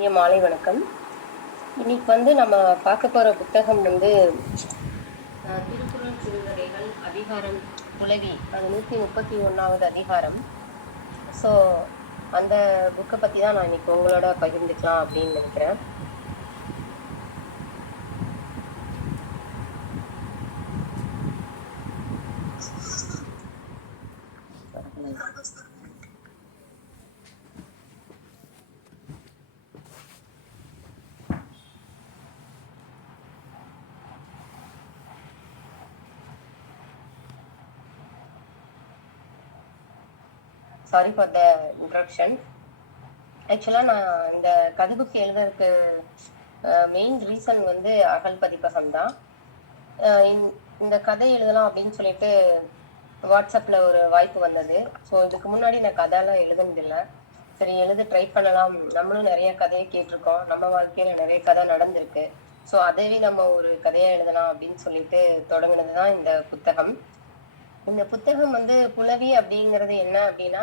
இனிய மாலை வணக்கம். இன்னைக்கு நம்ம பார்க்க போற புத்தகம் திருக்குறள் சிறுகதைகள் அதிகாரம் புலவி. அது 131வது அதிகாரம். ஸோ அந்த புக்கை பற்றி தான் நான் இன்னைக்கு உங்களோட பகிர்ந்துக்கலாம் அப்படின்னு நினைக்கிறேன். Sorry for the interruption. ஆக்சுவலாக நான் இந்த கதை புக் எழுதுறதுக்கு மெயின் ரீசன் அகல் பதிப்பகம் தான். இந்த கதை எழுதலாம் அப்படின்னு சொல்லிட்டு வாட்ஸ்அப்பில் ஒரு வாய்ப்பு வந்தது. ஸோ இதுக்கு முன்னாடி நான் கதையெல்லாம் எழுதுனதில்லை. சரி, எழுத ட்ரை பண்ணலாம். நம்மளும் நிறைய கதையை கேட்டிருக்கோம், நம்ம வாழ்க்கையில் நிறைய கதை நடந்திருக்கு. ஸோ அதைவே நம்ம ஒரு கதையாக எழுதலாம் அப்படின்னு சொல்லிட்டு தொடங்கினது தான் இந்த புத்தகம். இந்த புத்தகம் புலவி அப்படிங்கிறது என்ன அப்படின்னா,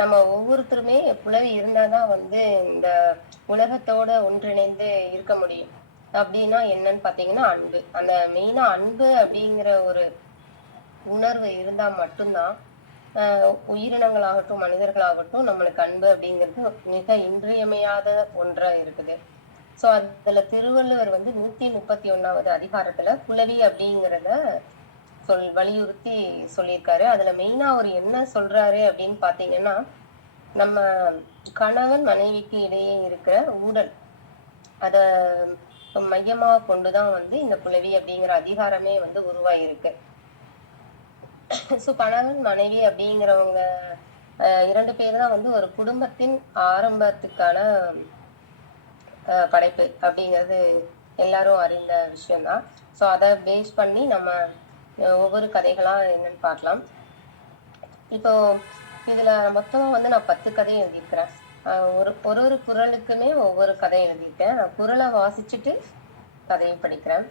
நம்ம ஒவ்வொருத்தருமே புலவி இருந்தாதான் இந்த உலகத்தோட ஒன்றிணைந்து இருக்க முடியும். அப்படின்னா என்னன்னு பாத்தீங்கன்னா அன்பு. அந்த மெயினா அன்பு அப்படிங்கிற ஒரு உணர்வு இருந்தா மட்டும்தான் உயிரினங்களாகட்டும் மனிதர்களாகட்டும் நம்மளுக்கு அன்பு அப்படிங்கிறது மிக இன்றியமையாத ஒன்றா இருக்குது. ஸோ அதுல திருவள்ளுவர் 131வது அதிகாரத்துல புலவி அப்படிங்கிறத வலியுறுத்தி சொல்லியிருக்காரு. அதுல மெயினா அவர் என்ன சொல்றாரு அப்படின்னு பாத்தீங்கன்னா, நம்ம கணவன் மனைவிக்கு இடையே இருக்கிற ஊடல் அத மையமா கொண்டுதான் இந்த புலவி அப்படிங்கிற அதிகாரமே உருவாயிருக்கு. ஸோ கணவன் மனைவி அப்படிங்கிறவங்க 2 பேர் தான் ஒரு குடும்பத்தின் ஆரம்பத்துக்கான படைப்பு அப்படிங்கிறது எல்லாரும் அறிந்த விஷயம்தான். ஸோ அதை பேஸ் பண்ணி நம்ம ஒவ்வொரு கதைகளா என்னன்னு பார்க்கலாம். இப்போ இதுல மொத்தமா நான் 10 கதை எழுதியிருக்கிறேன். ஒரு குறளுக்குமே ஒவ்வொரு கதை எழுதியிருக்கேன். நான் குறளை வாசிச்சுட்டு கதையை படிக்கிறேன்.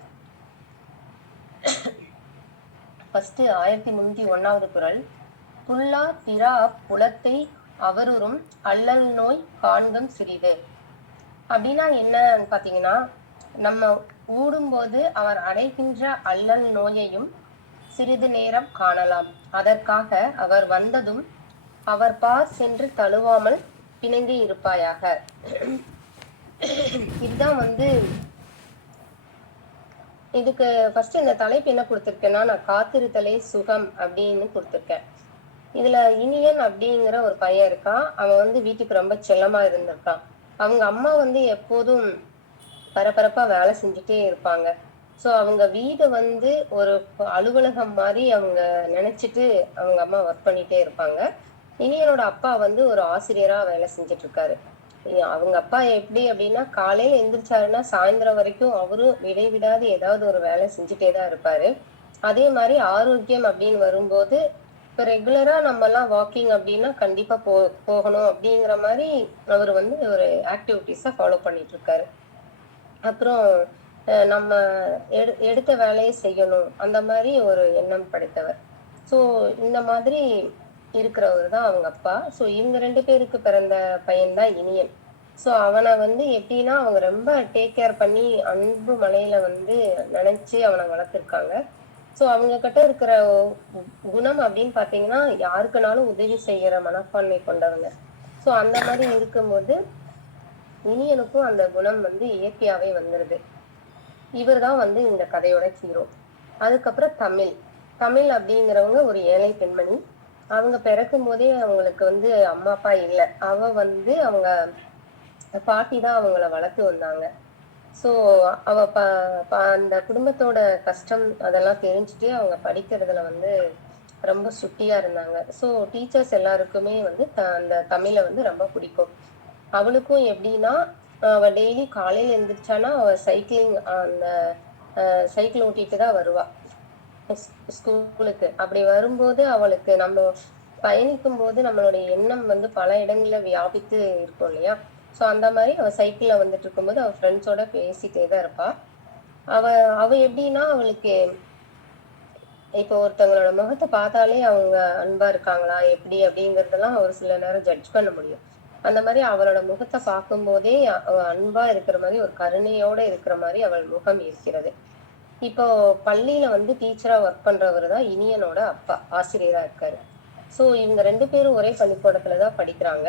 ஃபர்ஸ்ட் 1301வது குறள். புல்லா திரா புலத்தை அவருறும் அல்லல் நோய் காண்கும் சிறிது. அப்படின்னா என்னன்னு பாத்தீங்கன்னா, நம்ம ஊடும்போது அவர் அடைகின்ற அல்லல் நோயையும் சிறிது நேரம் காணலாம். அதற்காக அவர் வந்ததும் அவர் பார் சென்று தழுவாமல் பிணங்கி இருப்பாயாக. இதுதான் இதுக்கு ஃபர்ஸ்ட் இந்த தலைப்பு என்ன கொடுத்துருக்கேன்னா, நான் காத்திருத்தலே சுகம் அப்படின்னு கொடுத்துருக்கேன். இதுல இனியன் அப்படிங்கிற ஒரு பையன் இருக்கான். அவன் வீட்டுக்கு ரொம்ப செல்லமா இருந்திருக்கான். அவங்க அம்மா எப்போதும் பரபரப்பா வேலை செஞ்சுட்டே இருப்பாங்க. ஸோ அவங்க வீடு ஒரு அலுவலகம் மாதிரி அவங்க நினைச்சிட்டு அவங்க அம்மா ஒர்க் பண்ணிட்டே இருப்பாங்க. இனியனோட அப்பா ஒரு ஆசிரியரா வேலை செஞ்சுட்டு இருக்காரு. அவங்க அப்பா எப்படி அப்படின்னா, காலையில எந்திரிச்சாருன்னா சாயந்தரம் வரைக்கும் அவரும் இடைவிடாது ஏதாவது ஒரு வேலை செஞ்சுட்டே தான் இருப்பாரு. அதே மாதிரி ஆரோக்கியம் அப்படின்னு வரும்போது, இப்போ ரெகுலரா நம்ம எல்லாம் வாக்கிங் அப்படின்னா கண்டிப்பா போகணும் அப்படிங்கிற மாதிரி அவர் ஒரு ஆக்டிவிட்டிஸை ஃபாலோ பண்ணிட்டு இருக்காரு. அப்புறம் நம்ம எடுத்த வேலையை செய்யணும் அந்த மாதிரி ஒரு எண்ணம் படைத்தவர். ஸோ இந்த மாதிரி இருக்கிறவர் தான் அவங்க அப்பா. ஸோ இவங்க 2 பேருக்கு பிறந்த பையன்தான் இனியன். ஸோ அவனை எப்படின்னா, அவங்க ரொம்ப டேக் கேர் பண்ணி அன்பு மலையில நினைச்சு அவனை வளர்த்துருக்காங்க. ஸோ அவங்க கிட்ட இருக்கிற குணம் அப்படின்னு பாத்தீங்கன்னா, யாருக்குனாலும் உதவி செய்யற மனப்பான்மை கொண்டவங்க. ஸோ அந்த மாதிரி இருக்கும்போது இனியனுக்கும் அந்த குணம் இயற்கையாவே வந்துருது. இவர் தான் இந்த கதையோட ஹீரோ. அதுக்கப்புறம் தமிழ் அப்படிங்கிறவங்க ஒரு ஏழை பெண்மணி. அவங்க பிறக்கும் போதே அவங்களுக்கு அம்மா அப்பா இல்லை. அவங்க பாட்டி தான் அவங்கள வளர்த்து வந்தாங்க. ஸோ அவ அந்த குடும்பத்தோட கஷ்டம் அதெல்லாம் தெரிஞ்சுட்டு அவங்க படிக்கிறதுல ரொம்ப சுட்டியா இருந்தாங்க. ஸோ டீச்சர்ஸ் எல்லாருக்குமே அந்த தமிழை ரொம்ப பிடிக்கும். அவளுக்கும் எப்படின்னா, அவ டெய்லி காலையில எழுந்திரிச்சானா அவ அந்த சைக்கிள் ஓட்டிட்டு தான் வருவா ஸ்கூலுக்கு. அப்படி வரும்போது அவளுக்கு நம்ம பயணிக்கும் போது நம்மளுடைய எண்ணம் பல இடங்கள்ல வியாபித்து இருக்கும் இல்லையா. ஸோ அந்த மாதிரி அவ சைக்கிள்ல வந்துட்டு இருக்கும்போது அவ ஃப்ரெண்ட்ஸோட பேசிட்டே தான் இருப்பா. அவ அவ எப்படின்னா, அவளுக்கு இப்போ ஒருத்தவங்களோட முகத்தை பார்த்தாலே அவங்க அன்பா இருக்காங்களா எப்படி அப்படிங்கறதெல்லாம் ஒரு சில நேரம் ஜட்ஜ் பண்ண முடியும். அந்த மாதிரி அவளோட முகத்தை பார்க்கும் போதே அவ அன்பா இருக்கிற மாதிரி, ஒரு கருணையோட இருக்கிற மாதிரி அவள் முகம் இருக்கிறது. இப்போ பள்ளியில வந்து டீச்சரா ஒர்க் பண்றவர் தான் இனியனோட அப்பா, ஆசிரியரா இருக்காரு. சோ இவங்க 2 பேரும் ஒரே பள்ளிக்கூடத்துல தான் படிக்கிறாங்க.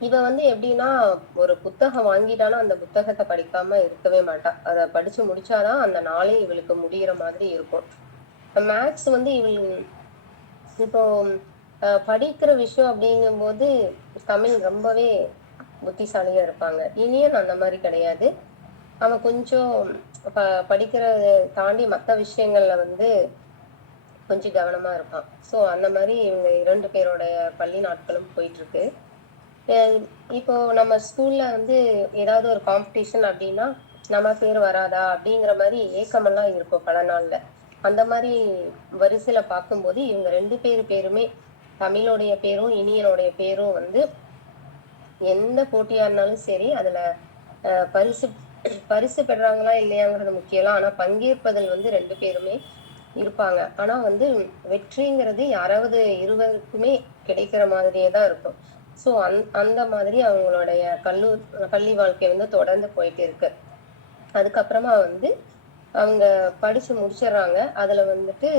இவ வந்து எப்படின்னா, ஒரு புத்தகம் வாங்கிட்டாலும் அந்த புத்தகத்த படிக்காம இருக்கவே மாட்டா. அத படிச்சு முடிச்சாதான் அந்த நாளே இவளுக்கு முடியிற மாதிரி இருக்கும். மேத்ஸ் வந்து இவள் இப்போ படிக்கிற விஷயம் அப்படிங்கும்போது தமிழ் ரொம்பவே புத்திசாலியா இருப்பாங்க. இனியன் அந்த மாரி கிடையாது. அவன் கொஞ்சம் படிக்கிறத தாண்டி மத்த விஷயங்கள்ல வந்து கொஞ்சம் கவனமா இருப்பான். சோ அந்த மாரி இவங்க 2 பேரோட பள்ளி நாட்களும் போயிட்டுருக்கு. அ இப்போ நம்ம ஸ்கூல்ல வந்து ஏதாவது ஒரு காம்படிஷன் அப்டின்னா, நம்ம பேர் வராதா? அப்படிங்கிற மாரி ஏக்கமெல்லாம் இருக்கும் பல நாள்ல. அந்த மாரி வரிசையில பார்க்கும்போது இவங்க 2 பேருமே தமிழோடைய பேரும், இனியனுடைய பேரும் வந்து எந்த போட்டியா இருந்தாலும் சரி, அதுல பரிசு பரிசு பெறாங்களா இல்லையாங்கிறது முக்கியம் இல்ல. ஆனா பங்கேற்பதில் வந்து 2 பேருமே இருப்பாங்க. ஆனா வந்து வெற்றிங்கிறது யாராவது இருவருக்குமே கிடைக்கிற மாதிரியே தான் இருக்கும். சோ அந்த மாதிரி அவங்களுடைய பள்ளி வாழ்க்கை வந்து தொடர்ந்து போயிட்டு இருக்கு. அதுக்கப்புறமா வந்து அவங்க படிச்சு முடிச்சிடுறாங்க. அதுல வந்துட்டு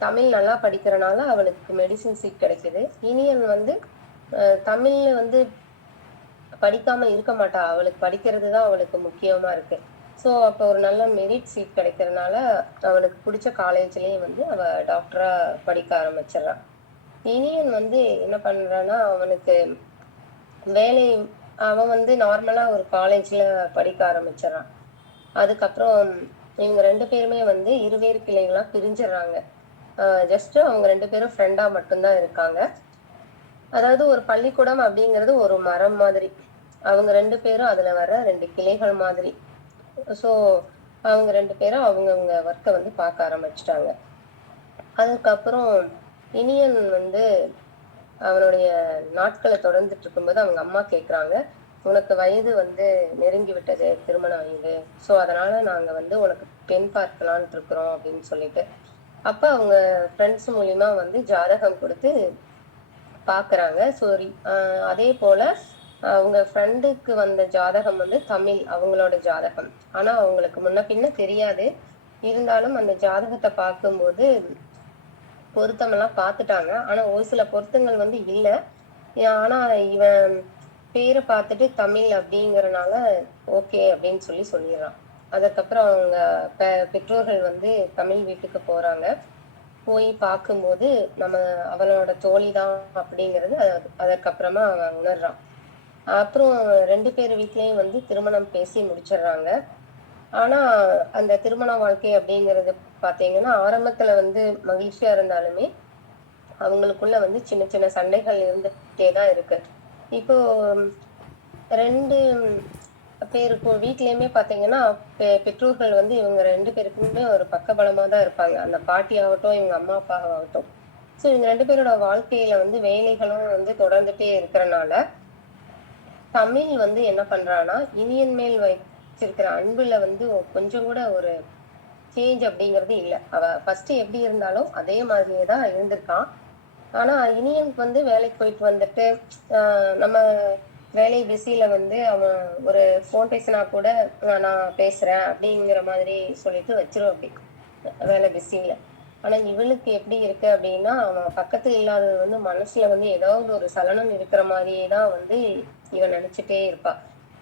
தமிழ் நல்லா படிக்கிறனால அவளுக்கு மெடிசின் சீட் கிடைக்குது. இனியன் வந்து தமிழ்ல வந்து படிக்காம இருக்க மாட்டா. அவளுக்கு படிக்கிறது தான் அவளுக்கு முக்கியமா இருக்கு. சோ அப்ப ஒரு நல்ல மெரிட் சீட் கிடைக்கிறனால, அவளுக்கு புடிச்ச காலேஜ்லயே வந்து அவ டாக்டரா படிக்க ஆரம்பிச்சிடுறா. இனியன் வந்து என்ன பண்றான்னா, அவனுக்கு வேலை அவன் வந்து நார்மலா ஒரு காலேஜ்ல படிக்க ஆரம்பிச்சிடுறான். அதுக்கப்புறம் இவங்க 2 பேருமே வந்து இருவேறு கிளைகளா பிரிஞ்சிடுறாங்க. ஜஸ்ட் அவங்க 2 பேரும் ஃப்ரெண்டா மட்டும் தான் இருக்காங்க. அதாவது ஒரு பள்ளிக்கூடம் அப்படிங்கிறது ஒரு மரம் மாதிரி. அவங்க 2 பேரும் அதுல வர 2 கிளைகள் மாதிரி. சோ அவங்க 2 பேரும் அவங்கவங்க ஒர்க்க வந்து பார்க்க ஆரம்பிச்சுட்டாங்க. அதுக்கப்புறம் இனியன் வந்து அவனுடைய நாட்கள தொடர்ந்துட்டு இருக்கும்போது அவங்க அம்மா கேட்குறாங்க, "உனக்கு வயது வந்து நெருங்கி விட்டது, திருமண வயது. சோ அதனால நாங்க வந்து உனக்கு பெண் பார்க்கலான்ட்டு இருக்கிறோம்" அப்படின்னு சொல்லிட்டு. அப்ப அவங்க ஃப்ரெண்ட்ஸ் மூலியமா வந்து ஜாதகம் குடுத்து பார்க்குறாங்க. அதே போல அவங்க ஃப்ரெண்டுக்கு வந்த ஜாதகம் வந்து தமிழ் அவங்களோட ஜாதகம். ஆனா அவங்களுக்கு முன்ன பின்ன தெரியாது. இருந்தாலும் அந்த ஜாதகத்த பார்க்கும்போது பொருத்தமெல்லாம் பார்த்துட்டாங்க. ஆனா ஒரு சில பொருத்தங்கள் வந்து இல்ல. ஆனா இவன் பேர பார்த்துட்டு தமிழ் அப்படிங்கிறனால ஓகே அப்படின்னு சொல்லிர்றான். அதுக்கப்புறம் அவங்க பெற்றோர்கள் வந்து தமிழ் வீட்டுக்கு போறாங்க. போய் பார்க்கும்போது நம்ம அவளோட தோழிதான் அப்படிங்கிறது அதற்கப்புறமா அவன் உணர்றான். அப்புறம் 2 பேர் வீட்லயும் வந்து திருமணம் பேசி முடிச்சிடுறாங்க. ஆனா அந்த திருமண வாழ்க்கை அப்படிங்கிறது பார்த்தீங்கன்னா, ஆரம்பத்துல வந்து மகிழ்ச்சியா இருந்தாலுமே, அவங்களுக்குள்ள வந்து சின்ன சின்ன சண்டைகள் இருந்துட்டே தான் இருக்கு. இப்போ 2 பேருக்கும் வீட்லயுமே பார்த்தீங்கன்னா, பெற்றோர்கள் வந்து இவங்க 2 பேருக்குமே ஒரு பக்கபலமா தான் இருப்பாங்க. அந்த பாட்டியாகட்டும், இவங்க அம்மா, அப்பாவாகட்டும். சோ இவங்க 2 பேரோட வாழ்க்கையில வந்து வேலைகளும் வந்து தொடர்ந்துட்டே இருக்கறனால, தமிழ் வந்து என்ன பண்றான்னா, இனியன் மேல் வச்சிருக்கிற அன்புல வந்து கொஞ்சம் கூட ஒரு சேஞ்ச் அப்படிங்கிறது இல்ல. அவ ஃபர்ஸ்ட் எப்படி இருந்தாலும் அதே மாதிரியே தான் இருந்திருக்கான். ஆனா இனியனுக்கு வந்து வேலைக்கு போயிட்டு வந்துட்டு, நம்ம வேலை பிஸில வந்து அவன் ஒரு ஃபோன் பேசினா கூட, நான் பேசுறேன் அப்படிங்கிற மாதிரி சொல்லிட்டு வச்சிருவாப்படி. வேலை பிஸில. ஆனா இவளுக்கு எப்படி இருக்கு அப்படின்னா, அவன் பக்கத்துல இல்லாதது வந்து மனசுல வந்து ஏதாவது ஒரு சலனம் இருக்கிற மாரியே தான் வந்து இவ நினைச்சுட்டே இருப்பா.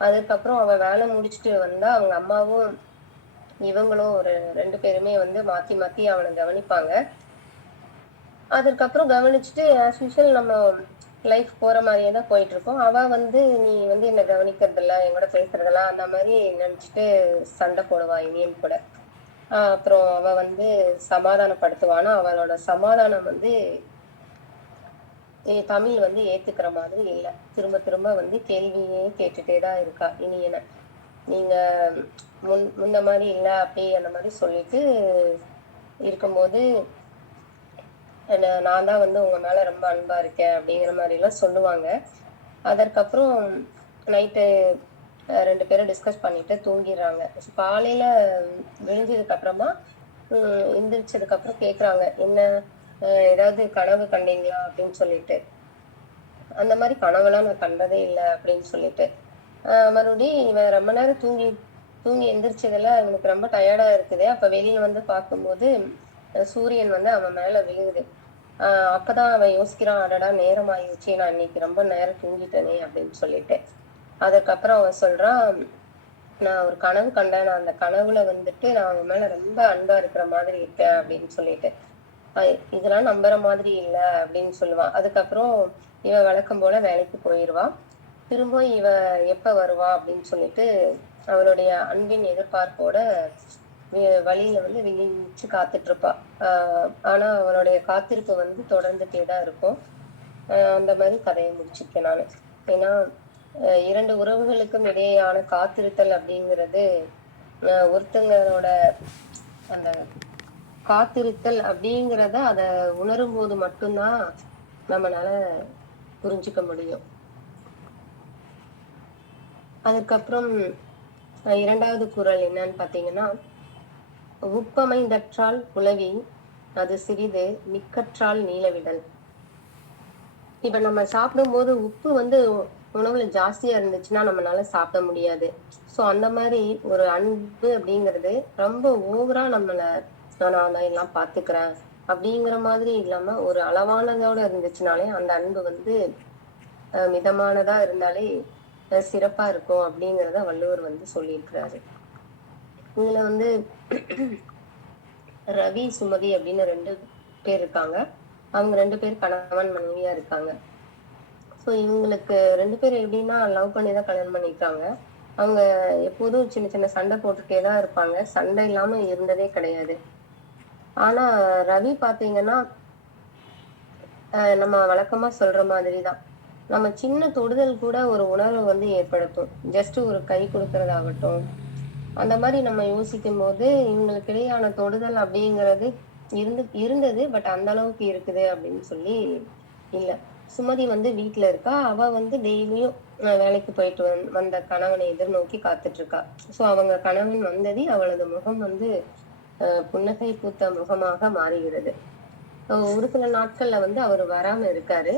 அதுக்கப்புறம் அவ வேலை முடிச்சுட்டு வந்தா, அவங்க அம்மாவும் இவங்களும் ஒரு 2 பேருமே வந்து மாத்தி மாத்தி அவன கவனிப்பாங்க. அதற்கப்புறம் கவனிச்சுட்டு ஆஸ் யூசுவல் நம்ம லைஃப் போற மாரியே தான் போயிட்டுருக்கும். அவ வந்து நீ வந்து என்ன கவனிக்கிறதில்ல, என்கூட பேசுறதில்ல அந்த மாரி நெனச்சுட்டு சண்டை போடுவா இனியன் கூட. அப்புறம் அவ வந்து சமாதானப்படுத்துவா. ஆனா அவளோட சமாதானம் வந்து தமிழ் வந்து ஏத்துக்கிற மாதிரி இல்ல. திரும்ப திரும்ப வந்து கேள்வியே கேட்டுட்டே தான் இருக்கா இனியன. நீங்க முன்ன மாரி இல்ல, அப்படி அந்த மாரி சொல்லிட்டு இருக்கும்போது, நான் தான் வந்து உங்க மேல ரொம்ப அன்பா இருக்கேன் அப்படிங்கிற மாரிலாம் சொல்லுவாங்க. அதற்கப்புறம் நைட்டு 2 பேரும் டிஸ்கஸ் பண்ணிட்டு தூங்கிர்றாங்க. காலையில விடிஞ்சதுக்கு அப்புறமா எந்திரிச்சதுக்கு அப்புறம் கேட்குறாங்க, "என்ன ஏதாவது கனவு கண்டீங்களா?" அப்படின்னு சொல்லிட்டு. அந்த மாதிரி கனவெல்லாம் நான் கண்டதே இல்லை அப்படின்னு சொல்லிட்டு மறுபடியும் இவன் ரொம்ப நேரம் தூங்கி தூங்கி எந்திரிச்சதுல இவனுக்கு ரொம்ப டயர்டா இருக்குது. அப்ப வெளியில வந்து பார்க்கும்போது சூரியன் வந்து அவன் மேல விழுகுது. அப்பதான் அவன் யோசிக்கிறான், அடடா நேரம் ஆயிடுச்சு, நான் இன்னைக்கு ரொம்ப நேரம் தூங்கிட்டேனே அப்படின்னு சொல்லிட்டு. அதுக்கப்புறம் அவன் சொல்றான், நான் ஒரு கனவு கண்டேன். நான் அந்த கனவுல வந்துட்டு நான் அவன் மேல ரொம்ப அன்பா இருக்கிற மாதிரி இருக்கேன் அப்படின்னு சொல்லிட்டு. இதெல்லாம் நம்புற மாதிரி இல்ல அப்படின்னு சொல்லுவான். அதுக்கப்புறம் இவன் வழக்கம் போல வேலைக்கு போயிருவான். திரும்ப இவ எப்ப வருவா அப்படின்னு சொல்லிட்டு அவளுடைய அன்பின் எதிர்பார்ப்போட வழியில வந்து விழிச்சு காத்துட்டு இருப்பா. ஆனா அவளுடைய காத்திருப்பு வந்து தொடர்ந்துட்டே தான் இருக்கும். அந்த மாதிரி கதையை முடிச்சுக்கேன் நானு. ஏன்னா இரண்டு உறவுகளுக்கும் இடையேயான காத்திருத்தல் அப்படிங்கிறது ஒருத்தங்களோட அந்த காத்திருத்தல் அப்படிங்கிறத அத உணரும் போது மட்டும்தான் நம்மளால புரிஞ்சுக்க முடியும். அதுக்கப்புறம் இரண்டாவது குறள் என்னன்னு பாத்தீங்கன்னா, உப்பமைந்தற்றால் புலவி அது சிறிது மிக்கற்றால் நீளவிடல். இப்ப நம்ம சாப்பிடும்போது உப்பு வந்து உணவுல ஜாஸ்தியா இருந்துச்சுன்னா நம்மளால சாப்பிட முடியாது. சோ அந்த மாதிரி ஒரு அன்பு அப்படிங்கிறது ரொம்ப ஓவரா நான் எல்லாம் பாத்துக்கிறேன் அப்படிங்கிற மாதிரி இல்லாம ஒரு அளவானதோட இருந்துச்சுனாலே அந்த அன்பு வந்து மிதமானதா இருந்தாலே சிறப்பா இருக்கும் அப்படிங்கிறத வள்ளுவர் வந்து சொல்லியிருக்கிறாரு. இதுல வந்து ரவி சுமதி அப்படின்னு 2 பேர் இருக்காங்க. அவங்க 2 பேர் கணவன் மனைவியா இருக்காங்க. சோ இவங்களுக்கு 2 பேர் எப்படின்னா லவ் பண்ணிதான் கல்யாணம் பண்ணிருக்காங்க. அவங்க எப்போதும் சின்ன சின்ன சண்டை போட்டுட்டே தான் இருப்பாங்க. சண்டை இல்லாம இருந்ததே கிடையாது. ஆனா ரவி பாத்தீங்கன்னா நம்ம வழக்கமா சொல்ற மாதிரிதான். நம்ம சின்ன தொடுதல் கூட ஒரு உணர்வு வந்து ஏற்படுத்தும். ஜஸ்ட் ஒரு கை கொடுக்கறதாகட்டும், அந்த மாதிரி நம்ம யோசிக்கும் போது இவங்களுக்கு இடையான தொடுதல் அப்படிங்கிறது இருந்தது. பட் அந்த அளவுக்கு இருக்குது அப்படின்னு சொல்லி இல்ல. சுமதி வந்து வீட்டுல இருக்கா. அவ வந்து டெய்லியும் வேலைக்கு போயிட்டு வந்த கணவனை எதிர்நோக்கி காத்துட்டு இருக்கா. சோ அவங்க கணவன் வந்தது அவளது முகம் வந்து புன்னகை பூத்த முகமாக மாறுகிறது. ஒரு சில நாட்கள்ல வந்து அவரு வராம இருக்காரு.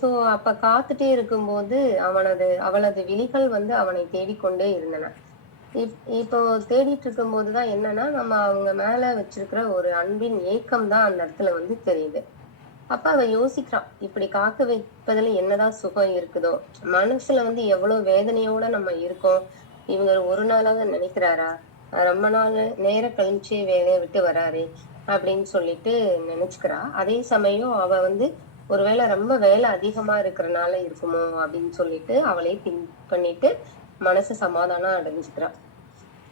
சோ அப்ப காத்துட்டே இருக்கும்போது அவளது விழிகள் வந்து அவனை தேடிக்கொண்டே இருந்தன. இப்போ தேடிட்டு இருக்கும்போதுதான் என்னன்னா, நம்ம அவங்க மேல வச்சிருக்கிற ஒரு அன்பின் ஏக்கம் தான் அந்த இடத்துல வந்து தெரியுது. அப்ப அவ யோசிக்கிறான், இப்படி காக்க வைப்பதுல என்னதான் சுகம் இருக்குதோ, மனசுல வந்து எவ்வளவு வேதனையோட நம்ம இருக்கோம். இவங்க ஒரு நாளாவது நினைக்கிறாரா? ரொம்ப நாள் நேரம் கழிச்சு வேலையை விட்டு வராரே அப்படின்னு சொல்லிட்டு நினைச்சுக்கிறா. அதே சமயம் அவ வந்து ஒருவேளை ரொம்ப வேலை அதிகமா இருக்கிறனால இருக்குமோ அப்படின்னு சொல்லிட்டு அவளே திங்க் பண்ணிட்டு மனசு சமாதானம் அடைஞ்சுக்கிறா.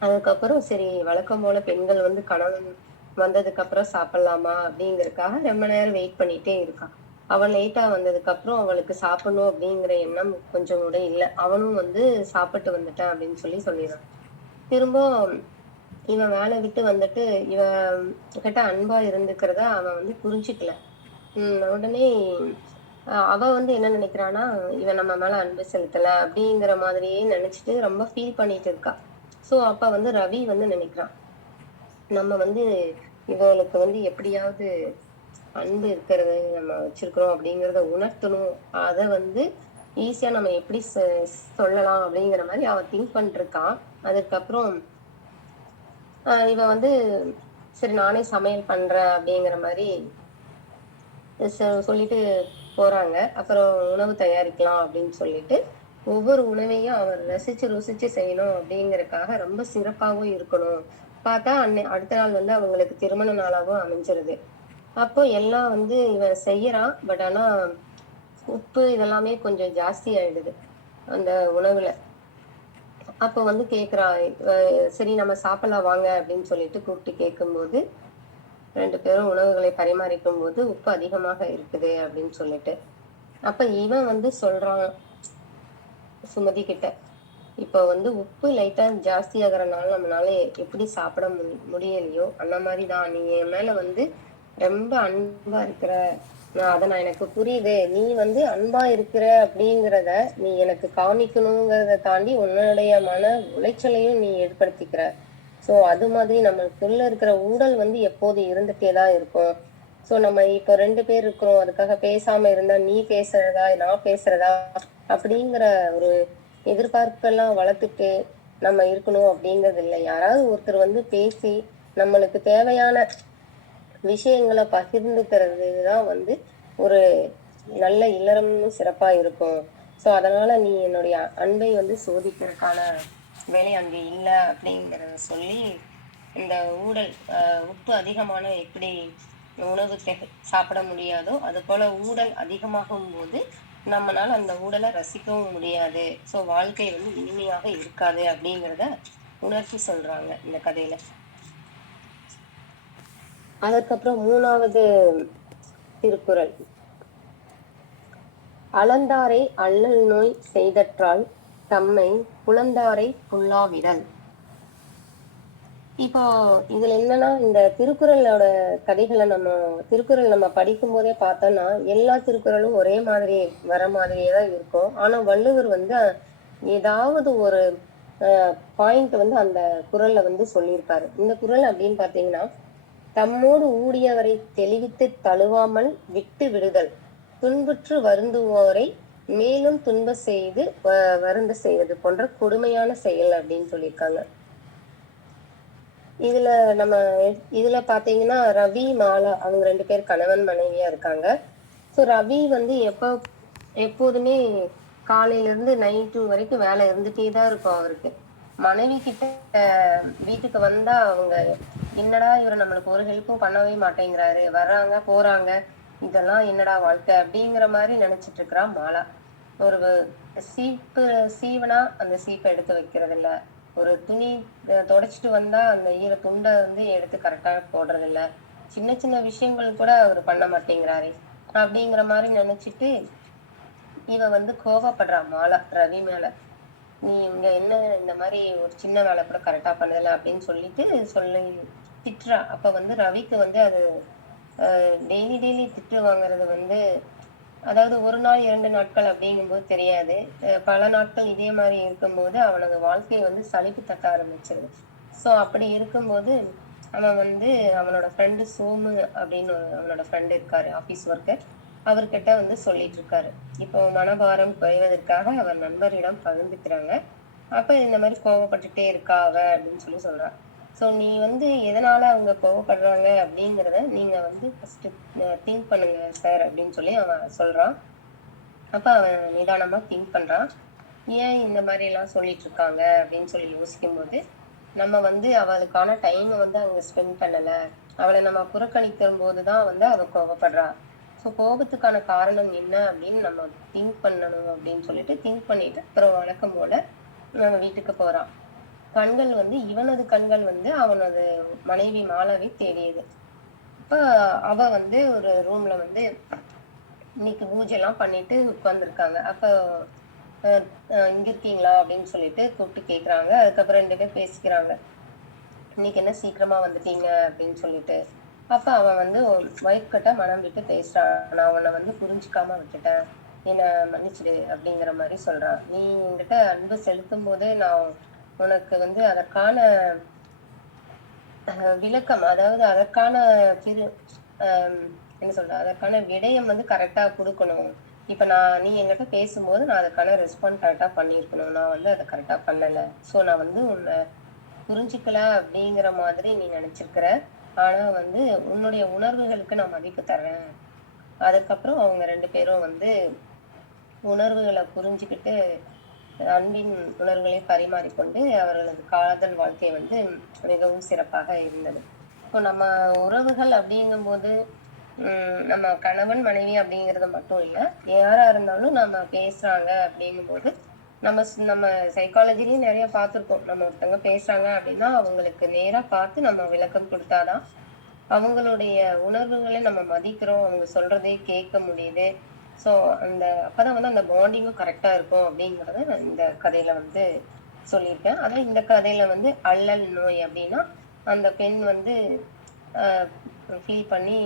அதுக்கப்புறம் சரி வழக்கம் போல பெண்கள் வந்து கணவன் வந்ததுக்கு அப்புறம் சாப்பிடலாமா அப்படிங்கறதுக்காக ரொம்ப நேரம் வெயிட் பண்ணிட்டே இருக்கா. அவன் லேட்டா வந்ததுக்கு அப்புறம் அவளுக்கு சாப்பிடணும் அப்படிங்கிற எண்ணம் கொஞ்சம் கூட இல்ல. அவனும் வந்து சாப்பிட்டு வந்துட்டான் அப்படின்னு சொல்லிடுறான். திரும்ப இவன் வேலை விட்டு வந்துட்டு இவன் கிட்ட அன்பா இருந்துக்கிறத அவன் வந்து புரிஞ்சுக்கல. உடனே அவ வந்து என்ன நினைக்கிறான்னா, இவன் நம்ம மேல அன்பு செலுத்தல அப்படிங்கிற மாதிரியே நினைச்சிட்டு ரொம்ப ஃபீல் பண்ணிட்டு இருக்கா. சோ அப்ப வந்து ரவி வந்து நினைக்கிறான், நம்ம வந்து இவளுக்கு வந்து எப்படியாவது அன்பு இருக்கிறது நம்ம வச்சிருக்கிறோம் அப்படிங்கறத உணர்த்தணும். அத வந்து ஈஸியா நம்ம எப்படி சொல்லலாம் அப்படிங்கிற மாதிரி அவ திங்க் பண்ணிட்டு இருக்கான். அதுக்கப்புறம் இவ வந்து சரி நானே சமையல் பண்றேன் அப்படிங்கிற மாதிரி சொல்லிட்டு போறாங்க. அப்புறம் உணவு தயாரிக்கலாம் அப்படின்னு சொல்லிட்டு ஒவ்வொரு உணவையும் அவர் ரசிச்சு ருசிச்சு செய்யணும் அப்படிங்கறதுக்காக ரொம்ப சிறப்பாவும் இருக்கணும். பார்த்தா அடுத்த நாள் வந்து அவங்களுக்கு திருமண நாளாவும் அமைஞ்சிருது. அப்போ எல்லாம் வந்து இவன் செய்யறான். பட் ஆனா உப்பு இதெல்லாமே கொஞ்சம் ஜாஸ்தி ஆயிடுது அந்த உணவுல. அப்ப வந்து கேக்குறா, சரி நம்ம சாப்பிடலாம் வாங்க அப்படின்னு சொல்லிட்டு கூப்பிட்டு கேட்கும்போது 2 பேரும் உணவுகளை பரிமாறிக்கும் போது உப்பு அதிகமாக இருக்குது அப்படின்னு சொல்லிட்டு. அப்ப இவன் வந்து சொல்றான் சுமதி கிட்ட, இப்ப வந்து உப்பு லைட்டா ஜாஸ்தி ஆகுறதுனால நம்மளால எப்படி சாப்பிட முடியலையோ அந்த மாதிரிதான் நீ என் மேல வந்து ரொம்ப அன்பா இருக்கிற. நான் எனக்கு புரியுது. நீ வந்து அன்பா இருக்கிற அப்படிங்கிறத நீ எனக்கு காமிக்கணுங்கிறத தாண்டி உன்னுடைய மன உளைச்சலையும் நீ ஏற்படுத்திக்கிற. சோ அது மாதிரி நம்மளுக்குள்ள இருக்கிற ஊடல் வந்து எப்போது இருந்துட்டேதான் இருக்கும். சோ நம்ம இப்ப 2 பேர் இருக்கிறோம், அதுக்காக பேசாம இருந்தா நீ பேசுறதா நான் பேசுறதா அப்படிங்கிற ஒரு எதிர்பார்ப்பெல்லாம் வளர்த்துட்டு நம்ம இருக்கணும் அப்படிங்கிறது இல்லை. யாராவது ஒருத்தர் வந்து பேசி நம்மளுக்கு தேவையான விஷயங்களை பகிர்ந்துக்கிறது தான் வந்து ஒரு நல்ல இல்லறம்னு சிறப்பா இருக்கும். சோ அதனால நீ என்னுடைய அன்பை வந்து சோதிக்கிறதுக்கான வேலை அங்கே இல்ல அப்படிங்கறத சொல்லி, இந்த ஊடல் உப்பு அதிகமான எப்படி உணவு சாப்பிட முடியாதோ அது போல ஊடல் அதிகமாகும் போது நம்மனால அந்த ஊடலை ரசிக்கவும் முடியாது. சோ வாழ்க்கை வந்து இனிமையாக இருக்காது அப்படிங்கிறத உணர்த்தி சொல்றாங்க இந்த கதையில. அதற்கப்புறம் 3வது திருக்குறள். அளந்தாரை அல்லல் நோய் செய்தற்றால் தம்மை புலந்தாரை புல்லாவிடல். இப்போ இதுல என்னன்னா, இந்த திருக்குறளோட கதைகளை திருக்குறள் நம்ம படிக்கும் போதே பார்த்தோம்னா எல்லா திருக்குறளும் ஒரே மாதிரி வர மாதிரியே தான் இருக்கும். ஆனா வள்ளுவர் வந்து ஏதாவது ஒரு பாயிண்ட் வந்து அந்த குறள்ல வந்து சொல்லியிருப்பாரு. இந்த குறள் அப்படின்னு பாத்தீங்கன்னா, தம்மோடு ஊடியவரை தெளிவித்து தழுவாமல் விட்டு விடுதல், துன்புற்று வருந்துவோரை மேலும் துன்ப செய்து வருந்த செய்வது போன்ற கொடுமையான செயல் அப்படின்னு சொல்லியிருக்காங்க. இதுல பாத்தீங்கன்னா ரவி மாலா அவங்க 2 பேர் கணவன் மனைவியா இருக்காங்க. சோ ரவி வந்து எப்போதுமே காலையில இருந்து நைட்டு வரைக்கும் வேலை இருந்துட்டே தான் இருக்கும் அவருக்கு. மனைவி கிட்ட வீட்டுக்கு வந்தா அவங்க என்னடா இவரை நம்மளுக்கு ஒரு ஹெல்ப்பும் பண்ணவே மாட்டேங்கிறாரு, வர்றாங்க போறாங்க, இதெல்லாம் என்னடா வாழ்க்கை அப்படிங்கிற மாதிரி நினைச்சிட்டு இருக்கிறா மாலா. ஒரு சீவனா அந்த சீப்பை எடுத்து வைக்கிறது இல்ல, ஒரு துணி துடைச்சிட்டு வந்தா அந்த ஈர துண்டை வந்து எடுத்து கரெக்டா போடுறது இல்ல, சின்ன சின்ன விஷயங்கள் கூட அவர் பண்ண மாட்டேங்கிறாரு அப்படிங்கிற மாதிரி நினைச்சிட்டு இவ வந்து கோவப்படுறா மாலா ரவி மேல. நீ இங்க என்ன இந்த மாதிரி ஒரு சின்ன வேலை கூட கரெக்டா பண்ணல அப்படின்னு சொல்லி திட்டுறா. அப்ப வந்து ரவிக்கு வந்து அது டெய்லி டெய்லி திட்டு வாங்குறது வந்து, அதாவது ஒரு நாள் 2 நாட்கள் அப்படிங்கும்போது தெரியாது. பல நாட்கள் இதே மாதிரி இருக்கும்போது அவனோட வாழ்க்கையை வந்து சலிப்பு தட்ட ஆரம்பிச்சிருது. சோ அப்படி இருக்கும்போது அவன் வந்து அவனோட ஃப்ரெண்டு சோமு அப்படின்னு அவனோட ஃப்ரெண்டு இருக்காரு, ஆபீஸ் ஒர்க்கர். அவர்கிட்ட வந்து சொல்லிட்டு இருக்காரு. இப்போ மனபாரம் குறைவதற்காக அவர் நண்பரிடம் பகிர்ந்துக்கிறாங்க. அப்ப இந்த மாதிரி கோவப்பட்டுட்டே இருக்கா அவ அப்படின்னு சொல்றா. சோ நீ வந்து எதனால அவங்க கோவப்படுறாங்க அப்படிங்கிறத நீங்க வந்து ஃபர்ஸ்ட் திங்க் பண்ணுங்க சார் அப்படின்னு சொல்லி அவன் சொல்றான். அப்ப அவன் நிதானமா திங்க் பண்றான். ஏன் இந்த மாதிரி எல்லாம் சொல்லிட்டு இருக்காங்க அப்படின்னு சொல்லி யோசிக்கும் போது, நம்ம வந்து அவளுக்கான டைம் வந்து அங்க ஸ்பெண்ட் பண்ணல, அவளை நம்ம புறக்கணிக்கும் போதுதான் வந்து அவ கோவப்படுறா. சோ கோபத்துக்கான காரணம் என்ன அப்படின்னு நம்ம திங்க் பண்ணணும் அப்படின்னு சொல்லிட்டு திங்க் பண்ணிட்டு அப்புறம் வழக்கம் போல நம்ம வீட்டுக்கு போறான். கண்கள் வந்து இவனது கண்கள் வந்து அவனது மனைவி மாலாவை தேடியது. அப்ப அவ வந்து ஒரு ரூம்ல வந்து இன்னைக்கு பூஜை எல்லாம் பண்ணிட்டு உட்கார்ந்துருக்காங்க. அப்ப இங்க இருக்கீங்களா அப்படின்னு சொல்லிட்டு கூப்பிட்டு கேக்குறாங்க. அதுக்கப்புறம் 2 பேர் பேசிக்கிறாங்க. இன்னைக்கு என்ன சீக்கிரமா வந்துட்டீங்க அப்படின்னு சொல்லிட்டு. அப்ப அவன் வந்து வயிற்கட்ட மனம் விட்டு பேசுறான். நான் உன்னை வந்து புரிஞ்சுக்காம விட்டுட்டேன், என்னை மன்னிச்சிடு அப்படிங்கிற மாதிரி சொல்றான். நீ என்கிட்ட அன்பு செலுத்தும் போதே நான் உனக்கு வந்து அதற்கான விளக்கம், அதாவது அதற்கான என்ன சொல்ற, அதற்கான விடயம் வந்து கரெக்டா கொடுக்கணும். இப்ப நீ என்கிட்ட பேசும்போது நான் அதுக்கான ரெஸ்பாண்ட் கரெக்டா பண்ணியிருக்கணும், நான் வந்து அதை கரெக்டா பண்ணல. சோ நான் வந்து உன்னை புரிஞ்சுக்கல அப்படிங்கிற மாதிரி நீ நினைச்சிருக்கிற. ஆனா வந்து உன்னுடைய உணர்வுகளுக்கு நான் மதிப்பு தர்றேன். அதுக்கப்புறம் அவங்க 2 பேரும் வந்து உணர்வுகளை புரிஞ்சுக்கிட்டு அன்பின் உணர்வுகளை பரிமாறிக்கொண்டு அவர்களது காதல் வாழ்க்கை வந்து மிகவும் சிறப்பாக இருந்தது. இப்போ நம்ம உறவுகள் அப்படிங்கும்போது நம்ம கணவன் மனைவி அப்படிங்கிறது மட்டும் இல்ல, யாரா இருந்தாலும் நம்ம பேசுறாங்க அப்படிங்கும்போது நம்ம சைக்காலஜிலயும் நிறைய பார்த்திருப்போம். நம்ம ஒருத்தவங்க பேசுறாங்க அப்படின்னா அவங்களுக்கு நேரா பார்த்து நம்ம விளக்கம் கொடுத்தாதான் அவங்களுடைய உணர்வுகளை நம்ம மதிக்கிறோம், அவங்க சொல்றதே கேட்க முடியுது. சோ அப்பதான் வந்து அந்த பாண்டிங்கும் கரெக்டா இருக்கும் அப்படிங்கறத நான் இந்த கதையில வந்து சொல்லியிருக்கேன். அதான் இந்த கதையில வந்து அல்லல் நோய் அப்படின்னா அந்த பெண் வந்து ஃபீல் பண்ணி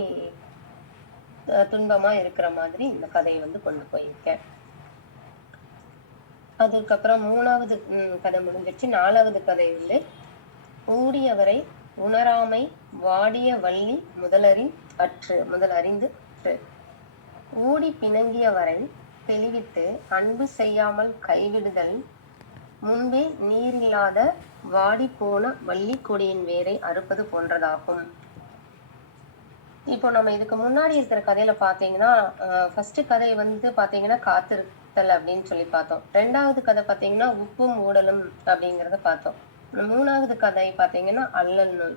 துன்பமா இருக்கிற மாதிரி இந்த கதையை வந்து கொண்டு போயிருக்கேன். அதுக்கப்புறம் 3வது கதை முடிஞ்சிருச்சு. 4வது கதை வந்து ஊடியவரை உணராமை வாடிய வள்ளி முதலரின் அற்று முதல் அறிந்து அற்று ஊடி பிணங்கிய வரை தெளிவித்து அன்பு செய்யாமல் கைவிடுதல் முன்பே நீரில்லாத வாடி போன வள்ளி கொடியின் வேரை அறுப்பது போன்றதாகும். இப்போ நம்ம இதுக்கு முன்னாடி இருக்கிற கதையில பாத்தீங்கன்னா ஃபர்ஸ்ட் கதை வந்து பாத்தீங்கன்னா காத்திருத்தல் அப்படின்னு சொல்லி பார்த்தோம். 2வது கதை பாத்தீங்கன்னா உப்பும் ஊடலும் அப்படிங்கறத பார்த்தோம். 3வது கதை பாத்தீங்கன்னா அல்லல் நோய்.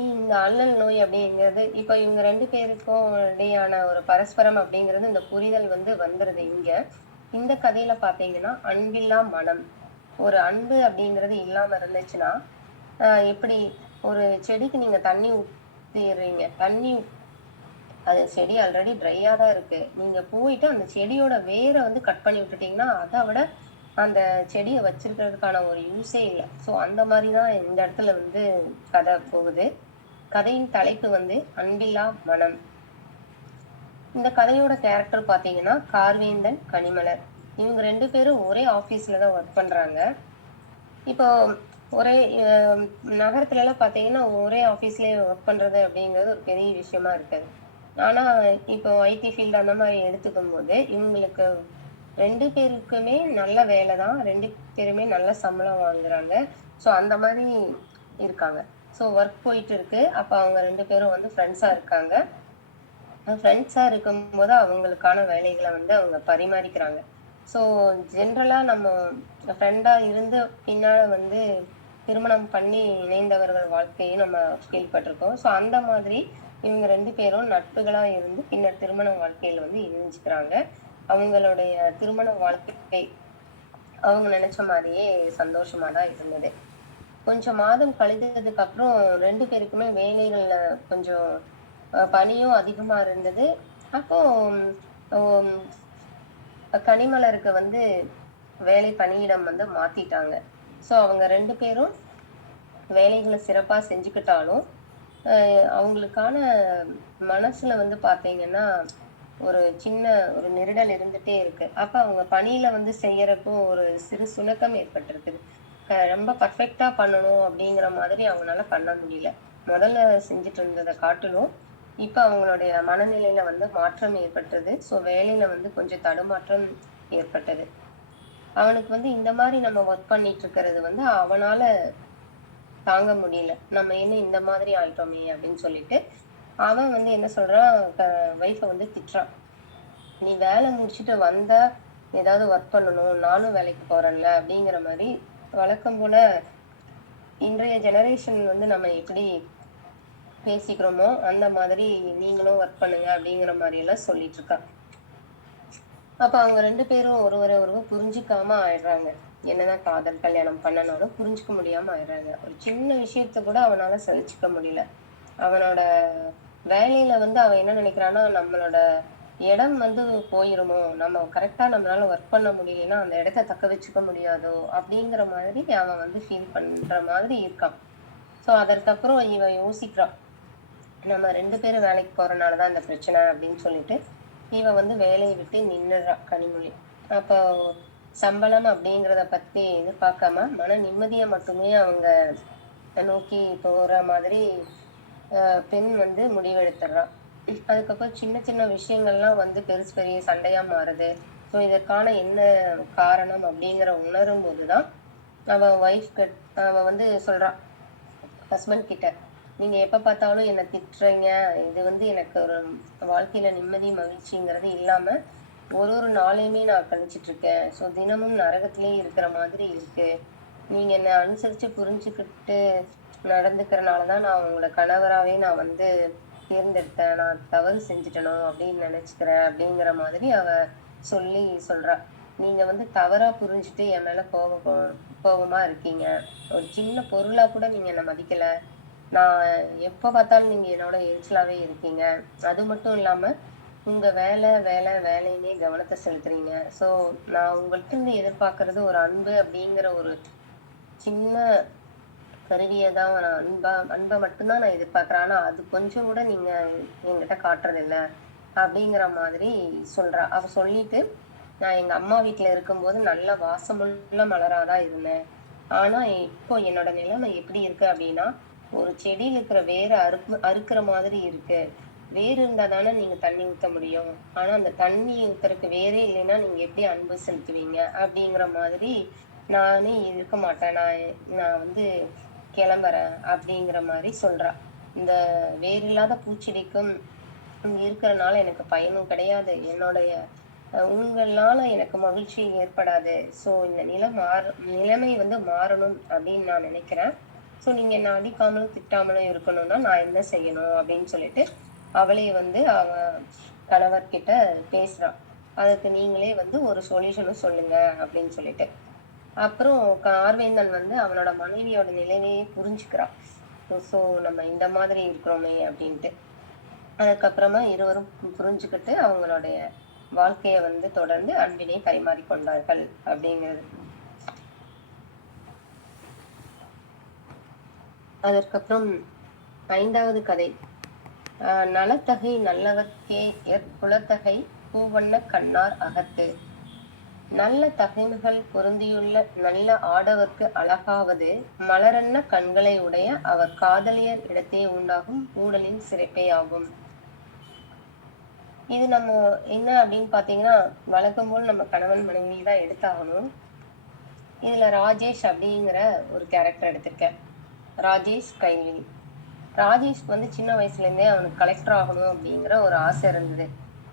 இந்த அல்லல் நோய் அப்படிங்கிறது இப்ப இவங்க 2 பேருக்கும் இடையான ஒரு பரஸ்பரம் அப்படிங்கிறது இந்த புரிதல் வந்து வந்துருது இங்க. இந்த கதையில பாத்தீங்கன்னா அன்பில்லா மனம். ஒரு அன்பு அப்படிங்கிறது இல்லாம இருந்துச்சுன்னா எப்படி ஒரு செடிக்கு நீங்க தண்ணி ஊத்திடுறீங்க. அது செடி ஆல்ரெடி ட்ரையா தான் இருக்கு. நீங்க போயிட்டு அந்த செடியோட வேரை வந்து கட் பண்ணி விட்டுட்டீங்கன்னா அதை விட அந்த செடியை வச்சிருக்கிறதுக்கான ஒரு யூஸே இல்லை. ஸோ அந்த மாதிரிதான் இந்த இடத்துல வந்து கதை போகுது. கதையின் தலைப்பு வந்து அன்பில்லா மனம். இந்த கதையோட கேரக்டர் பாத்தீங்கன்னா கார்வேந்தன், கனிமலர். இவங்க 2 பேரும் ஒரே ஆபீஸ்ல தான் ஒர்க் பண்றாங்க. இப்போ ஒரே நகரத்துல எல்லாம் பாத்தீங்கன்னா ஒரே ஆபீஸ்லயே ஒர்க் பண்றது அப்படிங்கிறது ஒரு பெரிய விஷயமா இருக்காது. ஆனா இப்போ ஐடி ஃபீல்டு அந்த மாதிரி எடுத்துக்கும் போது இவங்களுக்கு 2 பேருக்குமே நல்ல வேலை தான். 2 பேருமே நல்ல சம்பளம் வாங்குறாங்க. ஸோ அந்த மாதிரி இருக்காங்க. ஸோ ஒர்க் போயிட்டு இருக்கு. அப்ப அவங்க 2 பேரும் வந்து ஃப்ரெண்ட்ஸா இருக்காங்க. ஃப்ரெண்ட்ஸா இருக்கும்போது அவங்களுக்கான வேலைகளை வந்து அவங்க பரிமாறிக்கிறாங்க. ஸோ ஜென்ரலா நம்ம ஃப்ரெண்டா இருந்து பின்னால வந்து திருமணம் பண்ணி இணைந்தவர்கள் வாழ்க்கையும் நம்ம கேள்விப்பட்டிருக்கோம். ஸோ அந்த மாதிரி இவங்க 2 பேரும் நட்புகளா இருந்து பின்னர் திருமண வாழ்க்கையில வந்து இணைஞ்சுக்கிறாங்க. அவங்களுடைய திருமண வாழ்க்கை அவங்க நினைச்ச மாதிரியே சந்தோஷமா தான் இருந்தது. கொஞ்சம் மாதம் கழிந்ததுக்கு அப்புறம் 2 பேருக்குமே வேலைகள்ல கொஞ்சம் பணியும் அதிகமா இருந்தது. அப்போ உம் கனிமலருக்கு வந்து வேலை பணியிடம் வந்து மாத்திட்டாங்க. ஸோ அவங்க 2 பேரும் வேலைகளை சிறப்பா செஞ்சுக்கிட்டாலும் அவங்களுக்கான மனசுல வந்து பாத்தீங்கன்னா ஒரு சின்ன ஒரு நெருடல் இருந்துட்டே இருக்கு. அப்ப அவங்க பணியில வந்து செய்யறப்போ ஒரு சிறு சுணக்கம் ஏற்பட்டிருக்குது. ரொம்ப பர்ஃபெக்டா பண்ணணும் அப்படிங்கிற மாதிரி அவங்களால பண்ண முடியல. முதல்ல செஞ்சுட்டு இருந்ததை காட்டிலும் இப்ப அவங்களுடைய மனநிலையில வந்து மாற்றம் ஏற்பட்டது. ஸோ வேலையில வந்து கொஞ்சம் தடுமாற்றம் ஏற்பட்டது. அவனுக்கு வந்து இந்த மாதிரி நம்ம ஒர்க் பண்ணிட்டு இருக்கிறது வந்து அவனால தாங்க முடியல. நம்ம என்ன இந்த மாதிரி ஆயிட்டோமே அப்படின்னு சொல்லிட்டு அவன் வந்து என்ன சொல்றான், வைஃப வந்து திட்டுறான். நீ வேலை முடிச்சுட்டு வந்தா ஏதாவது ஒர்க் பண்ணணும், நானும் வேலைக்கு போறேன்ல அப்படிங்கிற மாதிரி வழக்கம் போல இன்றைய ஜெனரேஷன் வந்து நம்ம எப்படி பேசிக்கிறோமோ அந்த மாதிரி நீங்களும் ஒர்க் பண்ணுங்க அப்படிங்கிற மாதிரி எல்லாம் சொல்லிட்டு இருக்கா. அப்ப அவங்க 2 பேரும் ஒருவரை புரிஞ்சுக்காம ஆயிடுறாங்க. என்னதான் காதல் கல்யாணம் பண்ணனாலும் புரிஞ்சுக்க முடியாம ஆயிடுறாங்க. ஒரு சின்ன விஷயத்த கூட அவனால சகிச்சுக்க முடியல. அவனோட வேலையில வந்து அவன் என்ன நினைக்கிறான்னா, நம்மளோட இடம் வந்து போயிருமோ, நம்ம கரெக்டா நம்மளால ஒர்க் பண்ண முடியலன்னா அந்த இடத்த தக்க வச்சுக்க முடியாதோ அப்படிங்கிற மாதிரி அவன் வந்து ஃபீல் பண்ற மாதிரி இருக்கான். ஸோ அதற்கப்புறம் இவன் யோசிக்கிறான், நம்ம 2 பேரும் வேலைக்கு போறனாலதான் இந்த பிரச்சனை அப்படின்னு சொல்லிட்டு இவன் வந்து வேலையை விட்டு நின்னுறான் கனிமொழி. அப்போ சம்பளம் அப்படிங்கிறத பத்தி எதிர்பார்க்காம மன நிம்மதியை மட்டுமே அவங்க நோக்கி போற மாதிரி பெண் வந்து முடிவெடுத்துடுறான். அதுக்கப்புறம் சின்ன சின்ன விஷயங்கள்லாம் வந்து பெருசு பெரிய சண்டையா மாறுது. ஸோ இதற்கான என்ன காரணம் அப்படிங்கிற உணரும் போதுதான் அவன் வந்து சொல்றான் ஹஸ்பண்ட் கிட்ட, நீங்க எப்ப பார்த்தாலும் என்ன திட்டுறீங்க. இது வந்து எனக்கு ஒரு வாழ்க்கையில நிம்மதி மகிழ்ச்சிங்கிறது இல்லாம ஒரு நாளையுமே நான் கழிச்சிட்டு இருக்கேன். ஸோ தினமும் நரகத்திலேயே இருக்கிற மாதிரி இருக்கு. நீங்க என்ன அனுசரிச்சு புரிஞ்சுக்கிட்டு நடந்துக்கிறனாலதான் நான் உங்களோட கணவராவே நான் வந்து தேர்ந்தெடுத்தேன். நான் தவறு செஞ்சுட்டனோ அப்படின்னு நினைச்சுக்கிறேன் அப்படிங்கிற மாதிரி அவ சொல்றா. நீங்க வந்து தவறா புரிஞ்சுட்டு என் மேல கோபமா இருக்கீங்க. ஒரு சின்ன பொருளா கூட நீங்க என்ன மதிக்கல. நான் எப்ப பார்த்தாலும் நீங்க என்னோட எரிச்சலாவே இருக்கீங்க. அது மட்டும் இல்லாம உங்க வேலைன்னே கவனத்தை செலுத்துறீங்க. ஸோ நான் உங்கள்ட்ட இருந்து எதிர்பார்க்கறது ஒரு அன்பு அப்படிங்கிற ஒரு சின்ன கருவியை தான் நான் அன்பை மட்டும்தான் நான் எதிர்பார்க்கிறேன். ஆனா அது கொஞ்சம் கூட நீங்க என்கிட்ட காட்டுறது இல்ல அப்படிங்கிற மாதிரி சொல்றா. அவ சொல்லிட்டு, நான் எங்க அம்மா வீட்டுல இருக்கும்போது நல்ல வாசமுள்ள மலராதான் இருந்தேன். ஆனா இப்போ என்னோட நிலைமை எப்படி இருக்கு அப்படின்னா, ஒரு செடியில இருக்கிற வேரை அறுக்குற மாதிரி இருக்கு. வேர் இருந்தா தானே நீங்க தண்ணி ஊத்த முடியும். ஆனா அந்த தண்ணி ஊத்துறதுக்கு வேரே இல்லைன்னா நீங்க எப்படி அன்பு செலுத்துவீங்க? அப்படிங்கிற மாதிரி நானே இருக்க மாட்டேன். நான் வந்து கிளம்புறேன் அப்படிங்கிற மாரி சொல்றா. இந்த வேர் இல்லாத பூச்செடிக்கும் இங்க இருக்கிறனால எனக்கு பயனும் கிடையாது. என்னுடைய உங்களால எனக்கு மகிழ்ச்சி ஏற்படாது. ஸோ இந்த நிலைமை வந்து மாறணும் அப்படின்னு நான் நினைக்கிறேன். ஸோ நீங்க என்ன அடிக்காமலும், திட்டாமலும் இருக்கணும்னா நான் என்ன செய்யணும்? அப்படின்னு சொல்லிட்டு அவளே வந்து அவ கணவர்கிட்ட பேசுறா. அதுக்கு நீங்களே வந்து ஒரு சொல்யூஷனும் சொல்லுங்க அப்படின்னு சொல்லிட்டு. அப்புறம் ஆர்வேந்தன் வந்து அவனோட மனைவியோட நிலைமையே புரிஞ்சுக்கிறான். ஸோ நம்ம இந்த மாதிரி இருக்கிறோமே அப்படின்ட்டு. அதுக்கப்புறமா இருவரும் புரிஞ்சுக்கிட்டு அவங்களுடைய வாழ்க்கைய வந்து தொடர்ந்து அன்பினை பரிமாறிக்கொண்டார்கள் அப்படிங்கிறது. அதற்கப்புறம் 5வது கதை. நலத்தகை நல்லவர்க்கே குலத்தகை பூவண்ண கண்ணார் அகத்து. நல்ல தகைமைகள் பொருந்தியுள்ள நல்ல ஆடவர்க்கு அழகாவது மலரன்ன கண்களை உடைய அவர் காதலியர் இடத்தே உண்டாகும் ஊடலின் சிறப்பே ஆகும். இது நம்ம என்ன அப்படின்னு பாத்தீங்கன்னா, வழக்கம் போல் நம்ம கணவன் மனைவி தான் எடுத்தாகணும். இதுல ராஜேஷ் அப்படிங்கிற ஒரு கேரக்டர் எடுத்திருக்கேன். ராஜேஷ், கைல்விழி. ராஜேஷ்க்கு வந்து சின்ன வயசுல இருந்தே அவனுக்கு கலெக்டர் ஆகணும் அப்படிங்கிற ஒரு ஆசை இருந்தது.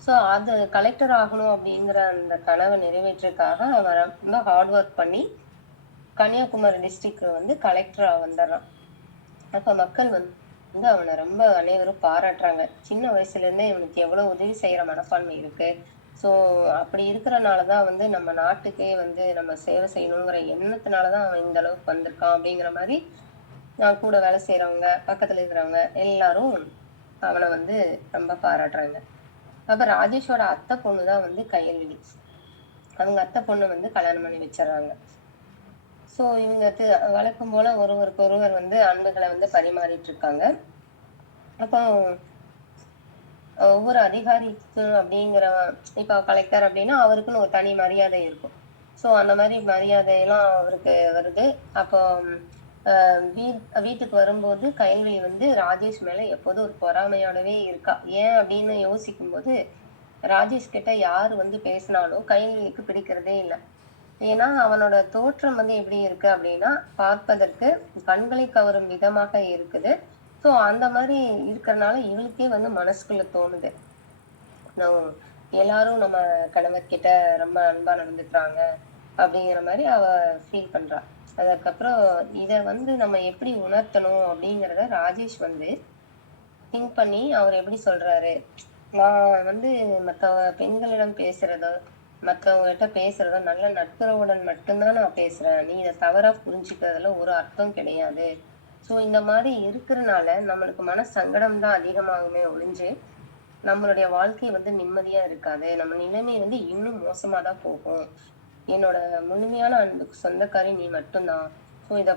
ஸோ அது கலெக்டர் ஆகணும் அப்படிங்கிற அந்த கனவை நிறைவேற்றுக்காக அவன் ரொம்ப ஹார்ட் ஒர்க் பண்ணி கன்னியாகுமரி டிஸ்ட்ரிக்ட் வந்து கலெக்டரா வந்துடுறான். அப்ப மக்கள் வந்து அவனை ரொம்ப அனைவரும் பாராட்டுறாங்க. சின்ன வயசுல இருந்தே இவனுக்கு எவ்வளவு உதவி செய்யற மனப்பான்மை இருக்கு. ஸோ அப்படி இருக்கிறனாலதான் வந்து நம்ம நாட்டுக்கே வந்து நம்ம சேவை செய்யணுங்கிற எண்ணத்தினாலதான் அவன் இந்த அளவுக்கு வந்திருக்கான் அப்படிங்கிற மாதிரி நான் கூட வேலை செய்யறவங்க, பக்கத்துல இருக்கிறவங்க எல்லாரும் அவனை வந்து ரொம்ப பாராட்டுறாங்க. அப்ப ராஜேஷோட அத்தை பொண்ணுதான் வந்து கையல்விழி. அவங்க அத்தை பொண்ணு வந்து கல்யாணம் பண்ணி வச்சிடறாங்க. சோ இவங்க வழக்கம் போல ஒருவருக்கு ஒருவர் வந்து அன்புகளை வந்து பரிமாறிட்டு இருக்காங்க. அப்போ ஒவ்வொரு அதிகாரிக்கு அப்படிங்கிற இப்ப கலெக்டர் அப்படின்னா அவருக்குன்னு ஒரு தனி மரியாதை இருக்கும். சோ அந்த மாதிரி மரியாதையெல்லாம் அவருக்கு வருது. அப்போ வீட்டுக்கு வரும்போது கைல்வி வந்து ராஜேஷ் மேல எப்போதும் ஒரு பொறாமையோடவே இருக்கா. ஏன் அப்படின்னு யோசிக்கும் போது ராஜேஷ் கிட்ட யாரு வந்து பேசினாலும் கைல்விக்கு பிடிக்கிறதே இல்லை. ஏன்னா அவனோட தோற்றம் வந்து எப்படி இருக்கு அப்படின்னா பார்ப்பதற்கு கண்களை கவரும் விதமாக இருக்குது. சோ அந்த மாதிரி இருக்கிறனால இவளுக்கே வந்து மனசுக்குள்ள தோணுது, எல்லாரும் நம்ம கணவர் கிட்ட ரொம்ப அன்பா நடந்துக்கிறாங்க அப்படிங்கிற மாதிரி அவ ஃபீல் பண்றா. அதுக்கப்புறம் இத வந்து நம்ம எப்படி உணர்த்தணும் அப்படிங்கிறத ராஜேஷ் வந்து திங்க் பண்ணி அவர் எப்படி சொல்றாரு, நான் வந்து மத்த பெண்களிடம் பேசுறதோ மத்தவங்ககிட்ட பேசுறதோ நல்ல நட்புறவுடன் மட்டும்தான் நான் பேசுறேன். நீ இதை தவறா புரிஞ்சுக்கிறதுல ஒரு அர்த்தம் கிடையாது. சோ இந்த மாதிரி இருக்கிறனால நம்மளுக்கு மன சங்கடம் தான் அதிகமாகுமே ஒழிஞ்சு நம்மளுடைய வாழ்க்கை வந்து நிம்மதியா இருக்காது. நம்ம நிலைமை வந்து இன்னும் மோசமாதான் போகும். என்னோட முழுமையான அன்புக்கு சொந்தக்காரி நீ மட்டும்தான். ஸோ இத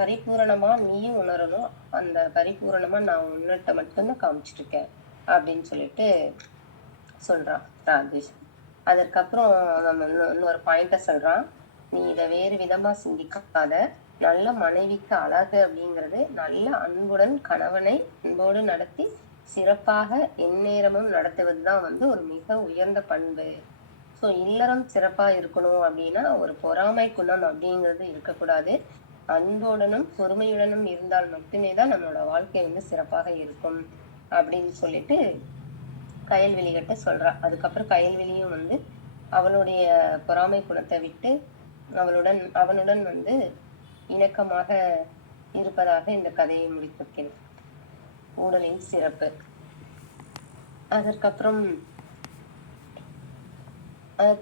பரிபூரணமா நீயும் உணரணும். அந்த பரிபூரணமா நான் உன்னிட்ட மட்டும்தான் காமிச்சிட்டு இருக்கேன் அப்படின்னு சொல்லிட்டு சொல்றான் ராஜேஷ். அதற்கப்புறம் நம்ம இன்னொரு பாயிண்ட சொல்றான். நீ இத வேறு விதமா சிந்திக்காத. நல்ல மனைவிக்கு அழகு அப்படிங்கிறது நல்ல அன்புடன் கணவனை அன்போடு நடத்தி சிறப்பாக எந்நேரமும் நடத்துவதுதான் வந்து ஒரு மிக உயர்ந்த பண்பு. ஸோ இல்லறம் சிறப்பா இருக்கணும் அப்படின்னா ஒரு பொறாமை குணம் அப்படிங்கிறது இருக்கக்கூடாது. அன்புடனும் பொறுமையுடனும் இருந்தால் மட்டுமே தான் நம்மளோட வாழ்க்கை வந்து சிறப்பாக இருக்கும் அப்படின்னு சொல்லிட்டு கயல்விழிகிட்ட சொல்றா. அதுக்கப்புறம் கயல்விழியும் வந்து அவளுடைய பொறாமை குணத்தை விட்டு அவனுடன் வந்து இணக்கமாக இருப்பதாக இந்த கதையை முடித்திருக்கிறேன். ஊடலின் சிறப்பு. அதற்கப்புறம்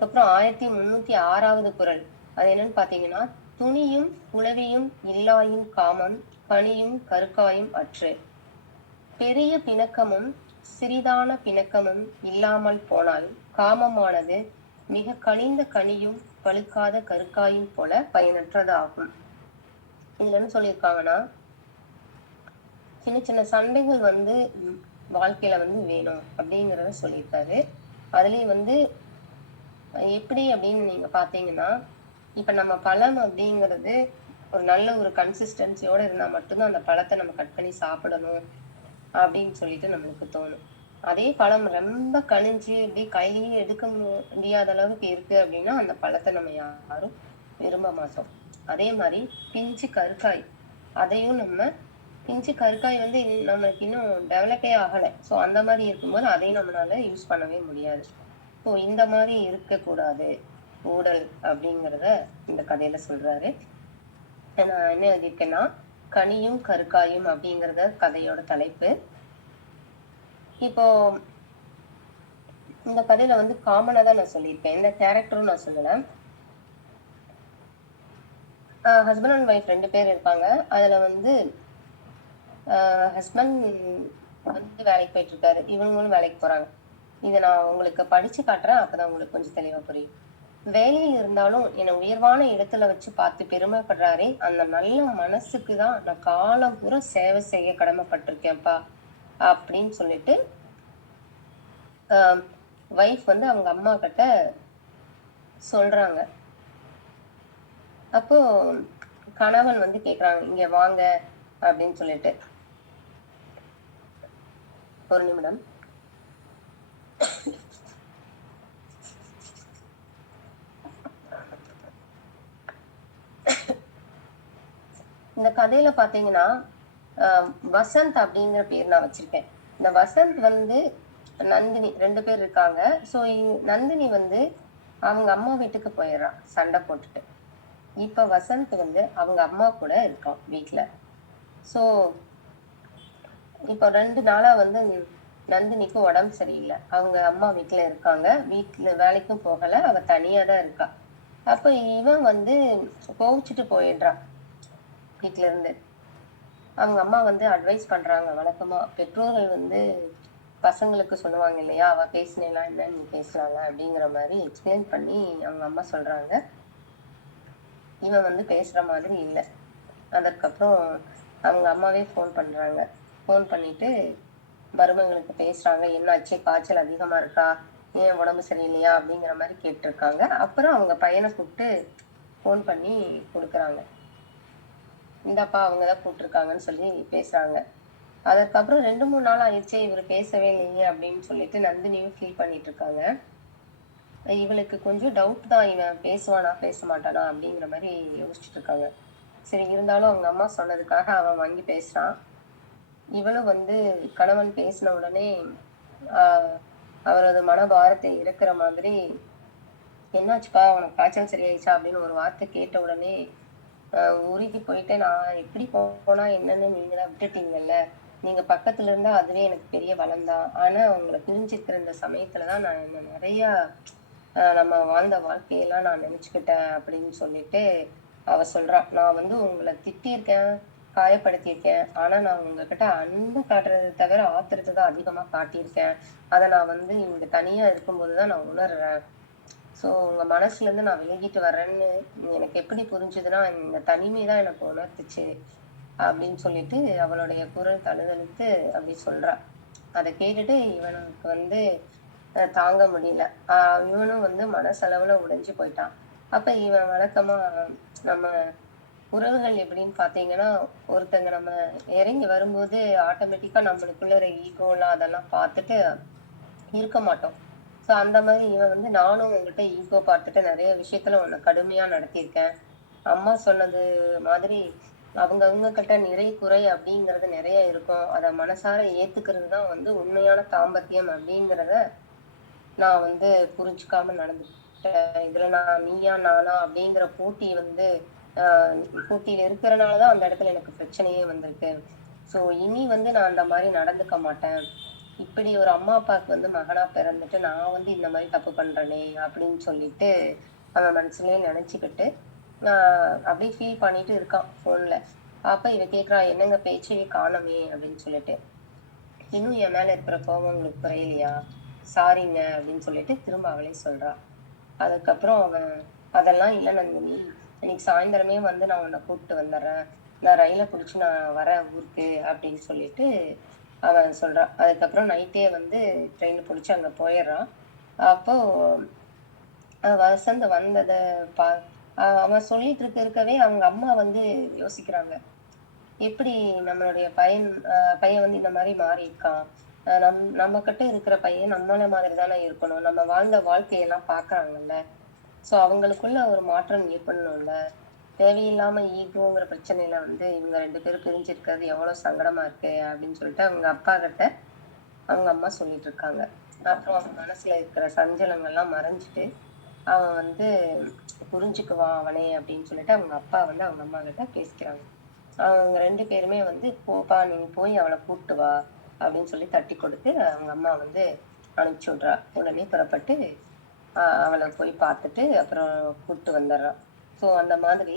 1306வது குறள். அது என்னன்னு பாத்தீங்கன்னா, துணியும் புலவியும் இல்லாயின் காமம் பணியும் கருக்காயும் அற்று. பெரிய பிணக்கமும் சிறிதான பிணக்கமும் இல்லாமல் போனால் காமமானது மிக கனிந்த கனியும் பழுக்காத கருக்காயும் போல பயனற்றதாகும். இதுல என்ன சொல்லியிருக்காங்கன்னா, சின்ன சின்ன சண்டைகள் வந்து வாழ்க்கையில வந்து வேணும் அப்படிங்கிறத சொல்லியிருக்காரு. அதுலயும் வந்து எப்படி அப்படின்னு நீங்க பாத்தீங்கன்னா, இப்ப நம்ம பழம் அப்படிங்கிறது ஒரு நல்ல ஒரு கன்சிஸ்டன்சியோட இருந்தா மட்டும்தான் அந்த பழத்தை நம்ம கட் பண்ணி சாப்பிடணும் அப்படின்னு சொல்லிட்டு நம்மளுக்கு தோணும். அதே பழம் ரொம்ப கனிஞ்சு அப்படியே கையிலேயே எடுக்க முடியாத அளவுக்கு இருக்கு அப்படின்னா அந்த பழத்தை நம்ம யாரும் விரும்ப மாட்டோம். அதே மாதிரி பிஞ்சு கருக்காய், அதையும் நம்ம பிஞ்சு கருக்காய் வந்து நம்மளுக்கு இன்னும் டெவலப்பே ஆகலை. ஸோ அந்த மாதிரி இருக்கும்போது அதையும் நம்மளால யூஸ் பண்ணவே முடியாது. ஸோ இந்த மாதிரி இருக்கக்கூடாது ஊடல் அப்படிங்கிறத இந்த கதையில சொல்றாரு. நான் என்ன எழுதியிருக்கேன்னா, கனியும் கருக்காயும் அப்படிங்கறத கதையோட தலைப்பு. இப்போ இந்த கதையில வந்து காமனா தான் நான் சொல்லியிருக்கேன், எந்த கேரக்டரும் நான் சொல்லல. ஹஸ்பண்ட் அண்ட் ஒய்ஃப் 2 பேர் இருப்பாங்க. அதுல வந்து ஹஸ்பண்ட் வந்து வேலைக்கு போயிட்டு இருக்காரு, இவங்களும் வேலைக்கு போறாங்க. இதை நான் உங்களுக்கு படிச்சு காட்டுறேன், அப்பதான் உங்களுக்கு கொஞ்சம் தெளிவா புரியும். வேலையில் இருந்தாலும் என்னை உயர்வான இடத்துல வச்சு பார்த்து பெருமைப்படுறாரே, அந்த நல்ல மனசுக்கு தான் நான் காலம் பூரா சேவை செய்ய கடமைப்பட்டிருக்கேன்ப்பா அப்படின்னு சொல்லிட்டு வைஃப் வந்து அவங்க அம்மா கிட்ட சொல்றாங்க. அப்போ கணவன் வந்து கேக்குறாங்க, இங்க வாங்க அப்படின்னு சொல்லிட்டு. ஒரு நிமிடம். இந்த கதையில பாத்தீங்கன்னா வசந்த் அப்படிங்கிற பேர் நான் வச்சிருக்கேன். இந்த வசந்த் வந்து நந்தினி 2 பேர் இருக்காங்க. ஸோ நந்தினி வந்து அவங்க அம்மா வீட்டுக்கு போயிடுறான் சண்டை போட்டுட்டு. இப்ப வசந்த் வந்து அவங்க அம்மா கூட இருக்கான் வீட்டுல. ஸோ இப்போ 2 நாளா வந்து நந்தினிக்கு உடம்பு சரியில்லை. அவங்க அம்மா வீட்டுல இருக்காங்க, வீட்டுல வேலைக்கும் போகல, அவ தனியா தான் இருக்கா. அப்ப இவன் வந்து கோவிச்சுட்டு போயிடுறான் வீட்டுல இருந்து. அவங்க அம்மா வந்து அட்வைஸ் பண்றாங்க, வழக்கமா பெற்றோர்கள் வந்து பசங்களுக்கு சொல்லுவாங்க இல்லையா, அவ பேசினேலாம் என்ன நீ பேசலாங்க அப்படிங்கிற மாதிரி எக்ஸ்பிளைன் பண்ணி அவங்க அம்மா சொல்றாங்க. இவன் வந்து பேசுற மாதிரி இல்லை. அதற்கப்புறம் அவங்க அம்மாவே ஃபோன் பண்றாங்க. ஃபோன் பண்ணிட்டு மருமகளுக்கு பேசுறாங்க, என்னாச்சு, காய்ச்சல் அதிகமா இருக்கா, ஏன் உடம்பு சரியில்லையா அப்படிங்கிற மாதிரி கேட்டிருக்காங்க. அப்புறம் அவங்க பையனை கூப்பிட்டு ஃபோன் பண்ணி கொடுக்குறாங்க. இந்தப்பா அவங்கதான் கூப்பிட்டுருக்காங்கன்னு சொல்லி பேசுறாங்க. அதற்கப்புறம் 2-3 நாள் ஆயிடுச்சு, இவர் பேசவே இல்லையே அப்படின்னு சொல்லிட்டு நந்தினியும் ஃபீல் பண்ணிட்டு இருக்காங்க. இவளுக்கு கொஞ்சம் டவுட் தான், இவன் பேசுவானா பேச மாட்டானா அப்படிங்கிற மாதிரி யோசிச்சுட்டு இருக்காங்க. சரி, இருந்தாலும் அவங்க அம்மா சொன்னதுக்காக அவன் வாங்கி பேசுறான். இவளும் வந்து கணவன் பேசின உடனே அவரது மனபாரத்தை இருக்கிற மாதிரி, என்னாச்சுப்பா உனக்கு காய்ச்சல் சரியாயிடுச்சா அப்படின்னு ஒரு வார்த்தை கேட்ட உடனே உருகி போயிட்டு, நான் எப்படி போனா என்னன்னு நீங்களா விட்டுட்டீங்கல்ல, நீங்க பக்கத்துல இருந்தா அதுவே எனக்கு பெரிய பலம் தான். ஆனா உங்களை பிரிஞ்சிருக்கிற இந்த சமயத்துலதான் நான் நிறைய நம்ம வாழ்ந்த வாழ்க்கையெல்லாம் நான் நினைச்சுக்கிட்டேன் அப்படின்னு சொல்லிட்டு அவ சொல்றா. நான் வந்து உங்களை திட்டியிருக்கேன், காயப்படுத்தியிருக்கேன். ஆனா நான் உங்ககிட்ட அன்பு காட்டுறதை தவிர ஆத்திரத்தை தான் அதிகமா காட்டியிருக்கேன். அதை நான் வந்து இங்க தனியா இருக்கும்போதுதான் நான் உணர்றேன். ஸோ உங்க மனசுல இருந்து நான் விலகிட்டு வர்றேன்னு எனக்கு எப்படி புரிஞ்சுதுன்னா, இந்த தனிமை தான் எனக்கு உணர்த்துச்சு அப்படின்னு சொல்லிட்டு அவளுடைய குரல் தழுதழுத்து அப்படி சொல்றா. அதை கேட்டுட்டு இவனுக்கு வந்து தாங்க முடியல. இவனும் வந்து மனசளவுல உடைஞ்சு போயிட்டான். அப்ப இவன் வழக்கமா நம்ம உறவுகள் எப்படின்னு பாத்தீங்கன்னா, ஒருத்தங்க நம்ம இறங்கி வரும்போது ஆட்டோமேட்டிக்கா நம்மளுக்குள்ள ஈகோலாம் அதெல்லாம் பார்த்துட்டு இருக்க மாட்டோம். ஸோ அந்த மாதிரி இவன் வந்து, நானும் உங்ககிட்ட ஈகோ பார்த்துட்டு நிறைய விஷயத்துல உன்னை கடுமையா நடத்தியிருக்கேன். அம்மா சொன்னது மாதிரி அவங்க கிட்ட நிறை குறை அப்படிங்கிறது நிறைய இருக்கும். அதை மனசார ஏத்துக்கிறது தான் வந்து உண்மையான தாம்பத்தியம் அப்படிங்கிறத நான் வந்து புரிஞ்சுக்காம நடந்துட்டேன். இதுல நான் நீயா நானா அப்படிங்கிற போட்டி வந்து போட்டியில இருக்கிறனாலதான் அந்த இடத்துல எனக்கு பிரச்சனையே வந்திருக்கு. சோ இனி வந்து நான் அந்த மாதிரி நடந்துக்க மாட்டேன். இப்படி ஒரு அம்மா அப்பாவுக்கு வந்து மகனா பிறந்துட்டு நான் வந்து இந்த மாதிரி தப்பு பண்றேனே அப்படின்னு சொல்லிட்டு அவன் மனசுலயே நினைச்சுக்கிட்டு அப்படியே ஃபீல் பண்ணிட்டு இருக்கான் போன்ல. அப்ப இவ கேக்குறா, என்னங்க பேச்சையே காணோமே அப்படின்னு சொல்லிட்டு. இன்னும் என் மேல இருக்கிற கோபம் உங்களுக்கு குறையலையா, சாரிங்க அப்படின்னு சொல்லிட்டு திரும்ப அவளே சொல்றா. அதுக்கப்புறம் அவன், அதெல்லாம் இல்லை நந்தினி, இன்னைக்கு சாயந்தரமே வந்து நான் உன்னை கூப்பிட்டு வந்துடுறேன், நான் ரயிலை பிடிச்சி நான் வரேன் ஊருக்கு அப்படின்னு சொல்லிட்டு அவன் சொல்றான். அதுக்கப்புறம் நைட்டே வந்து ட்ரெயின் பிடிச்சி அங்க போயிடுறான். அப்போ வசந்த் வந்ததை அவன் சொல்லிட்டு இருக்கவே அவங்க அம்மா வந்து யோசிக்கிறாங்க. எப்படி நம்மளுடைய பையன் வந்து இந்த மாதிரி மாறி இருக்கான். நம்ம கிட்ட இருக்கிற பையன் நம்மள மாதிரி தானே இருக்கணும். நம்ம வாழ்ந்த வாழ்க்கையெல்லாம் பாக்குறாங்கல்ல. சோ அவங்களுக்குள்ள ஒரு மாற்றம் ஏற்படணும்ல. தேவையில்லாம ஈகோங்கிற பிரச்சனையில வந்து இவங்க 2 பேரும் பிரிஞ்சிருக்கிறது எவ்வளவு சங்கடமா இருக்கு அப்படின்னு சொல்லிட்டு அவங்க அப்பா கிட்ட அவங்க அம்மா சொல்லிட்டு இருக்காங்க. அப்புறம் அவன் மனசுல இருக்கிற சஞ்சலங்கள்லாம் மறைஞ்சிட்டு அவன் வந்து புரிஞ்சுக்குவான் அவனே அப்படின்னு சொல்லிட்டு அவங்க அப்பா வந்து அவங்க அம்மா கிட்ட பேசிக்கிறாங்க. அவங்க 2 பேருமே வந்து போப்பா நீ போய் அவளை கூட்டு வா அப்படின்னு சொல்லி தட்டி கொடுத்து அவங்க அம்மா வந்து அனுப்பிச்சு விட்றா. உடனே புறப்பட்டு அவளை போய் பார்த்துட்டு அப்புறம் கூட்டு வந்துடுறான். ஸோ அந்த மாதிரி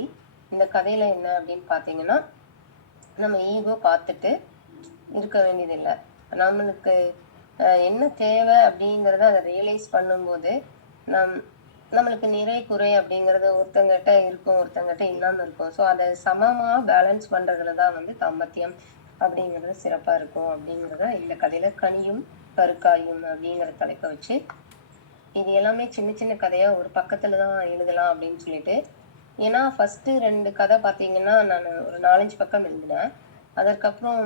இந்த கதையில என்ன அப்படின்னு பாத்தீங்கன்னா, நம்ம ஈகோ பார்த்துட்டு இருக்க வேண்டியதில்லை. நம்மளுக்கு என்ன தேவை அப்படிங்கிறத அதை ரியலைஸ் பண்ணும்போது நம்மளுக்கு நிறை குறை அப்படிங்கிறது ஒருத்தங்கிட்ட இருக்கும், ஒருத்தங்கிட்ட இல்லாம இருக்கும். ஸோ அதை சமமா பேலன்ஸ் பண்றதுலதான் வந்து தாம்பத்தியம் அப்படிங்கிறது சிறப்பா இருக்கும் அப்படிங்கிறத இந்த கதையில கனியும் கருக்காயும் அப்படிங்கிற தலைப்பை வச்சு இது எல்லாமே சின்ன சின்ன கதையா ஒரு பக்கத்துலதான் எழுதலாம் அப்படின்னு சொல்லிட்டு. ஏன்னா ஃபர்ஸ்ட் 2 கதை பாத்தீங்கன்னா நான் ஒரு 4-5 பக்கம் எழுதினேன். அதற்கப்புறம்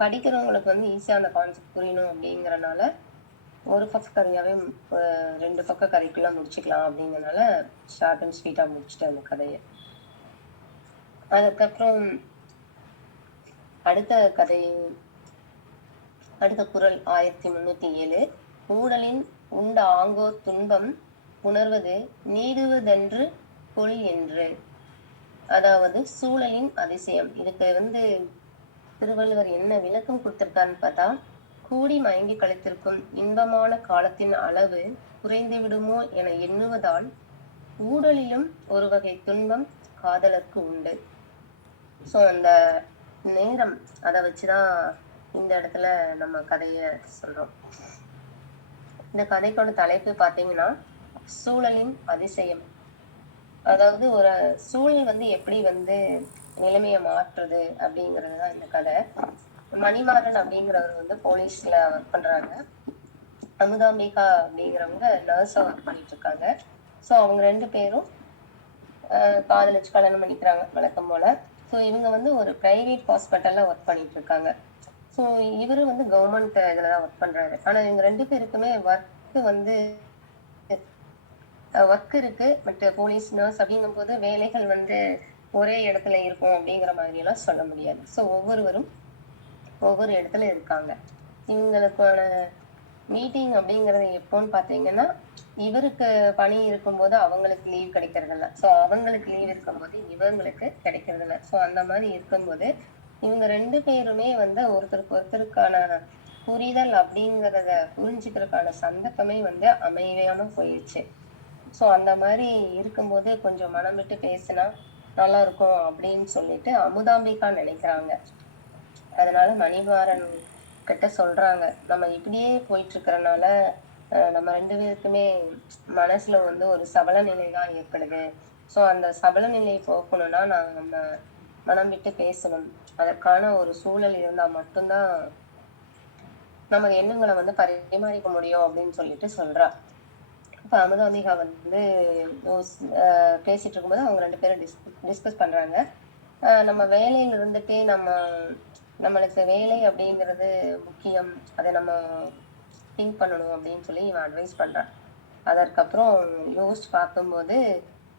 படிக்கிறவங்களுக்கு வந்து ஈஸியா அந்த கான்செப்ட் புரியணும் அப்படிங்கறனால ஒரு பக்க கதையாவே 2 பக்க கதைக்குள்ள முடிச்சுக்கலாம் அப்படிங்கறனால ஷார்ட் அண்ட் ஸ்வீட்டா முடிச்சுட்டேன் அந்த கதையை. அதுக்கப்புறம் அடுத்த குறள் 1307. ஊடலின் உண்ட ஆங்கோர் துன்பம் உணர்வது நீடுவதென்று கொள் என்று. அதாவது சூழலின் அதிசயம். இதுக்கு வந்து திருவள்ளுவர் என்ன விளக்கம் கொடுத்திருக்காருன்னு பார்த்தா, கூடி மயங்கி கழித்திருக்கும் இன்பமான காலத்தின் அளவு குறைந்து விடுமோ என எண்ணுவதால் ஊடலிலும் ஒரு வகை துன்பம் காதலருக்கு உண்டு. சோ அந்த நேரம் அதை வச்சுதான் இந்த இடத்துல நம்ம கதைய சொல்றோம். இந்த கதைக்கோட தலைப்பு பாத்தீங்கன்னா சூழலின் அதிசயம். அதாவது ஒரு சூழல் வந்து எப்படி வந்து நிலைமைய மாற்றுறது அப்படிங்கறதுதான் இந்த கதை. மணிமாறன் அப்படிங்கிறவர் வந்து போலீஸ்ல ஒர்க் பண்றாங்க. அமுதாம்பிகா அப்படிங்கிறவங்க நர்ஸா ஒர்க் பண்ணிட்டு இருக்காங்க. சோ அவங்க 2 பேரும் காதலிச்சு கல்யாணம் பண்ணிக்கிறாங்க வழக்கம் போல. ஸோ இவங்க வந்து ஒரு பிரைவேட் ஹாஸ்பிட்டல்ல ஒர்க் பண்ணிட்டு இருக்காங்க. ஸோ இவரு வந்து கவர்மெண்ட் இதுலதான் ஒர்க் பண்றாரு. ஆனா இவங்க 2 பேருக்குமே ஒர்க் இருக்கு. பட் போலீஸ் நர்ஸ் அப்படிங்கும் போது வேலைகள் வந்து ஒரே இடத்துல இருக்கும் அப்படிங்கிற மாதிரி எல்லாம் சொல்ல முடியாது. ஸோ ஒவ்வொருவரும் ஒவ்வொரு இடத்துல இருக்காங்க. இவங்களுக்கான மீட்டிங் அப்படிங்கறது எப்போன்னு பாத்தீங்கன்னா, இவருக்கு பணி இருக்கும்போது அவங்களுக்கு லீவ் கிடைக்கிறது இல்ல. சோ அவங்களுக்கு லீவ் இருக்கும்போது இவங்களுக்கு கிடைக்கிறது இல்ல. சோ அந்த மாதிரி இருக்கும்போது இவங்க 2 பேருமே வந்து ஒருத்தருக்கு ஒருத்தருக்கான புரிதல் அப்படிங்கறத புரிஞ்சுக்கிறதுக்கான சந்தர்ப்பமே வந்து அமையாம போயிடுச்சு. சோ அந்த மாதிரி இருக்கும்போது கொஞ்சம் மனம் விட்டு பேசினா நல்லா இருக்கும் அப்படின்னு சொல்லிட்டு அமுதாம்பிகா நினைக்கிறாங்க. அதனால மணிமாறன் கிட்ட சொல்றாங்க, நம்ம இப்படியே போயிட்டு இருக்கறனால நம்ம 2 பேருக்குமே மனசுல வந்து ஒரு சபல நிலைதான் ஏற்படுது. சோ அந்த சபல நிலை போக்கணும்னா நம்ம மனம் விட்டு பேசணும். அதற்கான ஒரு சூழல் இருந்தா மட்டும்தான் நம்ம எண்ணங்களை வந்து பரிமாறிக்க முடியும் அப்படின்னு சொல்லிட்டு சொல்றா. இப்ப அமுதாம்பிகா வந்து பேசிட்டு இருக்கும்போது அவங்க 2 பேரும் டிஸ்கஸ் பண்றாங்க. நம்ம வேலையில இருந்துட்டே நம்மளுக்கு வேலை அப்படிங்கிறது முக்கியம், அதை நம்ம திங்க் பண்ணணும் அப்படின்னு சொல்லி இவன் அட்வைஸ் பண்றான். அதற்கப்புறம் யோசிச்சு பார்க்கும்போது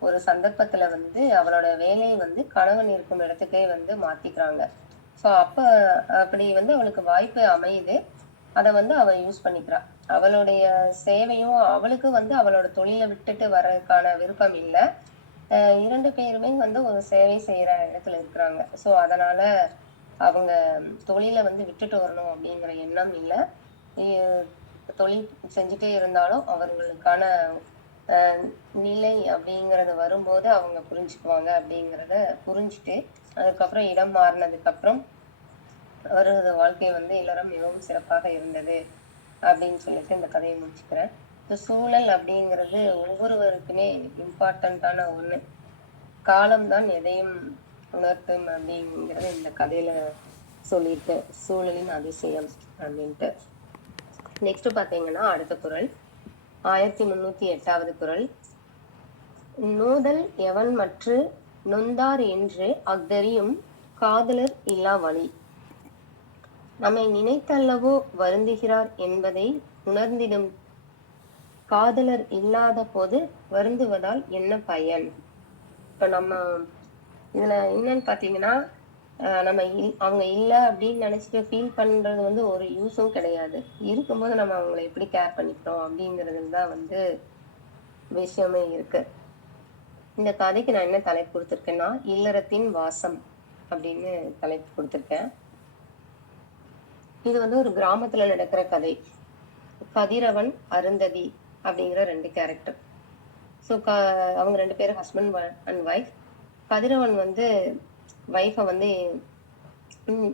ஒரு சந்தர்ப்பத்துல வந்து அவளோட வேலையை வந்து கணவன் இருக்கும் இடத்துக்கே வந்து மாத்திக்கிறாங்க. சோ அப்படி வந்து அவளுக்கு வாய்ப்பு அமையுது. அதை வந்து அவ யூஸ் பண்ணிக்கிறா. அவளுடைய சேவையும் அவளுக்கு வந்து அவளோட தொழிலை விட்டுட்டு வர்றதுக்கான விருப்பம் இல்லை. 2 பேருமே வந்து ஒரு சேவை செய்யற இடத்துல இருக்கிறாங்க. சோ அதனால அவங்க தொழிலை வந்து விட்டுட்டு வரணும் அப்படிங்கிற எண்ணம் இல்லை. தொழில் செஞ்சுட்டே இருந்தாலும் அவர்களுக்கான நிலை அப்படிங்கறது வரும்போது அவங்க புரிஞ்சுக்குவாங்க அப்படிங்கறத புரிஞ்சுட்டு அதுக்கப்புறம் இடம் மாறினதுக்கு அப்புறம் அவரது வாழ்க்கை வந்து இல்லறம் மிகவும் சிறப்பாக இருந்தது அப்படின்னு சொல்லிட்டு இந்த கதையை முடிச்சுக்கிறேன். சூழல் அப்படிங்கிறது ஒவ்வொருவருக்குமே இம்பார்ட்டன்டான ஒண்ணு. காலம்தான் எதையும் உணர்த்தும் அப்படிங்கிறது இந்த கதையில சொல்லியிருக்க சூழலின் அதிசயம் அப்படின்ட்டு. நெக்ஸ்ட் பாத்தீங்கன்னா அடுத்த குறள் 1308வது குறள். நோதல் எவன் மற்று நொந்தார் என்று அஃதறியும் காதலர் இல்லா வழி. நம்மை நினைத்தல்லவோ வருந்துகிறார் என்பதை உணர்ந்திடும் காதலர் இல்லாத போது வருந்துவதால் என்ன பயன்? இப்ப நம்ம இதுல என்னன்னு பாத்தீங்கன்னா, நம்ம அவங்க இல்ல அப்படின்னு நினைச்சிட்டு ஃபீல் பண்றது வந்து ஒரு யூஸும் கிடையாது. இருக்கும்போது நம்ம அவங்கள எப்படி கேர் பண்ணிக்கிறோம் அப்படிங்கிறதுல தான் வந்து விஷயமே இருக்கு. இந்த கதைக்கு நான் என்ன தலைப்பு கொடுத்திருக்கேன்னா, இல்லறத்தின் வாசம் அப்படின்னு தலைப்பு கொடுத்திருக்கேன். இது வந்து ஒரு கிராமத்துல நடக்கிற கதை. கதிரவன், அருந்ததி அப்படிங்கிற 2 கேரக்டர். ஸோ அவங்க 2 பேரும் ஹஸ்பண்ட் அண்ட் ஒய்ஃப். கதிரவன் வந்து ஒய்ஃபை வந்து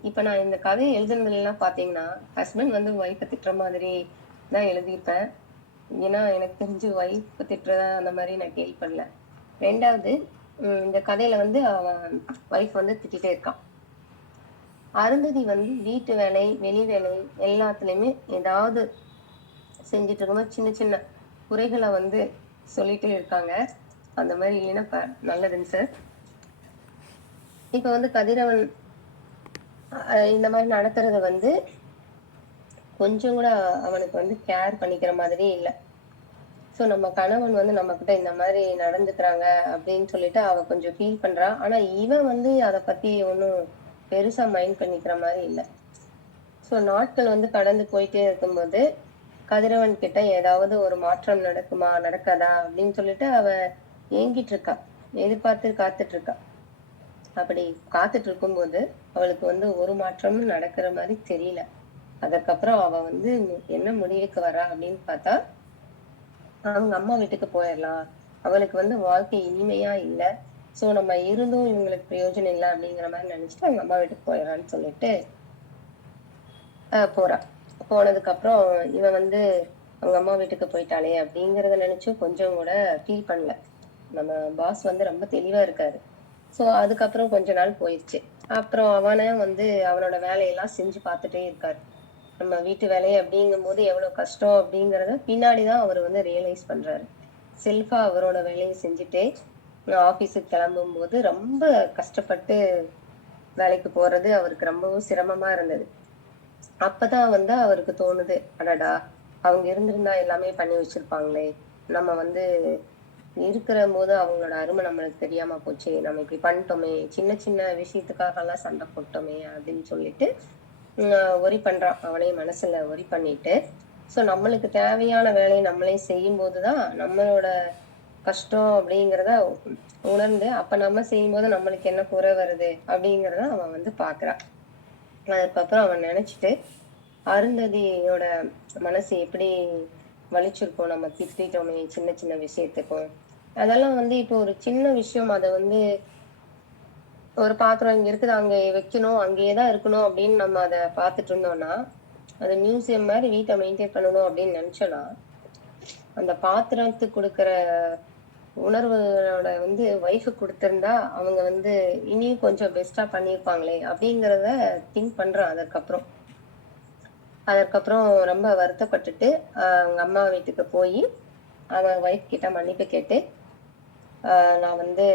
இப்ப நான் இந்த கதையை எழுதுனதுலாம் பாத்தீங்கன்னா, ஹஸ்பண்ட் வந்து ஒய்ஃபை திட்டுற மாதிரி தான் எழுதியிருப்பேன். ஏன்னா எனக்கு தெரிஞ்சு ஒய்ஃப் திட்டுறதா அந்த மாதிரி நான் கேள்விப்படல. 2வது இந்த கதையில வந்து அவன் ஒய்ஃப் வந்து திட்டிட்டே இருக்கான். அருந்ததி வந்து வீட்டு வேலை, வெளி வேலை எல்லாத்துலயுமே ஏதாவது செஞ்சுட்டு இருக்கும்போது சின்ன சின்ன குறைகளை வந்து சொல்லிட்டே இருக்காங்க. அந்த மாதிரி இல்லைன்னா நல்லதுங்க சார். இப்ப வந்து கதிரவன் இந்த மாதிரி நடத்துறது வந்து கொஞ்சம் கூட அவனுக்கு வந்து கேர் பண்ணிக்கிற மாதிரியே இல்லை. ஸோ நம்ம கணவன் வந்து நம்ம கிட்ட இந்த மாதிரி நடந்துக்கிறாங்க அப்படின்னு சொல்லிட்டு அவ கொஞ்சம் ஃபீல் பண்றா. ஆனா இவன் வந்து அதை பத்தி ஒன்றும் பெருசா மைண்ட் பண்ணிக்கிற மாதிரி இல்லை. ஸோ நாட்கள் வந்து கடந்து போயிட்டே இருக்கும்போது கதிரவன் கிட்ட ஏதாவது ஒரு மாற்றம் நடக்குமா நடக்காதா அப்படின்னு சொல்லிட்டு அவ ஏங்கிட்டு இருக்கா, எதிர்பார்த்து காத்துட்டு இருக்கா. அப்படி காத்துட்டு இருக்கும்போது அவளுக்கு வந்து ஒரு மாற்றமும் நடக்கிற மாதிரி தெரியல. அதுக்கப்புறம் அவ வந்து என்ன முடிவுக்கு வரா அப்படின்னு பார்த்தா, அவங்க அம்மா வீட்டுக்கு போயிடலாம், அவளுக்கு வந்து வாழ்க்கை இனிமையா இல்லை, சோ நம்ம இருந்தும் இவங்களுக்கு பிரயோஜனம் இல்லை அப்படிங்கிற மாதிரி நினைச்சிட்டு அவங்க அம்மா வீட்டுக்கு போயிடறான்னு சொல்லிட்டு போறா. போனதுக்கு அப்புறம் இவன் வந்து அவங்க அம்மா வீட்டுக்கு போயிட்டாளே அப்படிங்கறத நினைச்சும் கொஞ்சம் கூட ஃபீல் பண்ணல. நம்ம பாஸ் வந்து ரொம்ப தெளிவா இருக்காரு. சோ அதுக்கப்புறம் கொஞ்ச நாள் போயிடுச்சு. அப்புறம் அவனே வந்து அவனோட வேலையெல்லாம் செஞ்சு பார்த்துட்டே இருக்காரு. நம்ம வீட்டு வேலை அப்படிங்கும் போது எவ்வளவு கஷ்டம் அப்படிங்கறத பின்னாடிதான் அவர் வந்து ரியலைஸ் பண்றாரு. செல்ஃபா அவரோட வேலையை செஞ்சுட்டே ஆபீஸுக்கு கிளம்பும் போது ரொம்ப கஷ்டப்பட்டு வேலைக்கு போறது அவருக்கு ரொம்பவும் சிரமமா இருந்தது. அப்பதான் வந்து அவருக்கு தோணுது, அடடா அவங்க இருந்திருந்தா எல்லாமே பண்ணி வச்சிருப்பாங்களே, நம்ம வந்து இருக்கிற போது அவங்களோட அருமை நம்மளுக்கு தெரியாம போச்சு, நம்ம இப்படி பண்ணிட்டோமே, சின்ன சின்ன விஷயத்துக்காக எல்லாம் சண்டை போட்டோமே அப்படின்னு சொல்லிட்டு ஒரி பண்றான். அவனே மனசுல ஒரி பண்ணிட்டு, சோ நம்மளுக்கு தேவையான வேலையை நம்மளே செய்யும் போதுதான் நம்மளோட கஷ்டம் அப்படிங்கிறத உணர்ந்து அப்ப நம்ம செய்யும் போது நம்மளுக்கு என்ன குறை வருது அப்படிங்கிறத அவன் வந்து பாக்குறான். அதுக்கப்புறம் அவன் நினைச்சிட்டு அருந்ததியோட மனசு எப்படி வலிச்சிருக்கும், நம்ம திட்டோமே சின்ன சின்ன விஷயத்துக்கும். அதெல்லாம் வந்து இப்போ ஒரு சின்ன விஷயம், அதை வந்து ஒரு பாத்திரம் இங்க இருக்குது அங்க வைக்கணும், அங்கேயேதான் இருக்கணும் அப்படின்னு நம்ம அதை பார்த்துட்டு இருந்தோம்னா, அது மியூசியம் மாதிரி வீட்டை மெயின்டைன் பண்ணணும் அப்படின்னு நினைச்சோம்னா, அந்த பாத்திரத்துக்கு கொடுக்குற உணர்வுகளோட வந்து ஒய்ஃபுக்கு கொடுத்திருந்தா அவங்க வந்து இனியும் கொஞ்சம் பெஸ்டா பண்ணியிருப்பாங்களே அப்படிங்கிறத திங்க் பண்றான். அதற்கப்புறம் ரொம்ப வருத்தப்பட்டுட்டு அவங்க அம்மா வீட்டுக்கு போய் அவன் ஒய்ஃப் கிட்ட மன்னிப்பு கேட்டு, நான் வந்து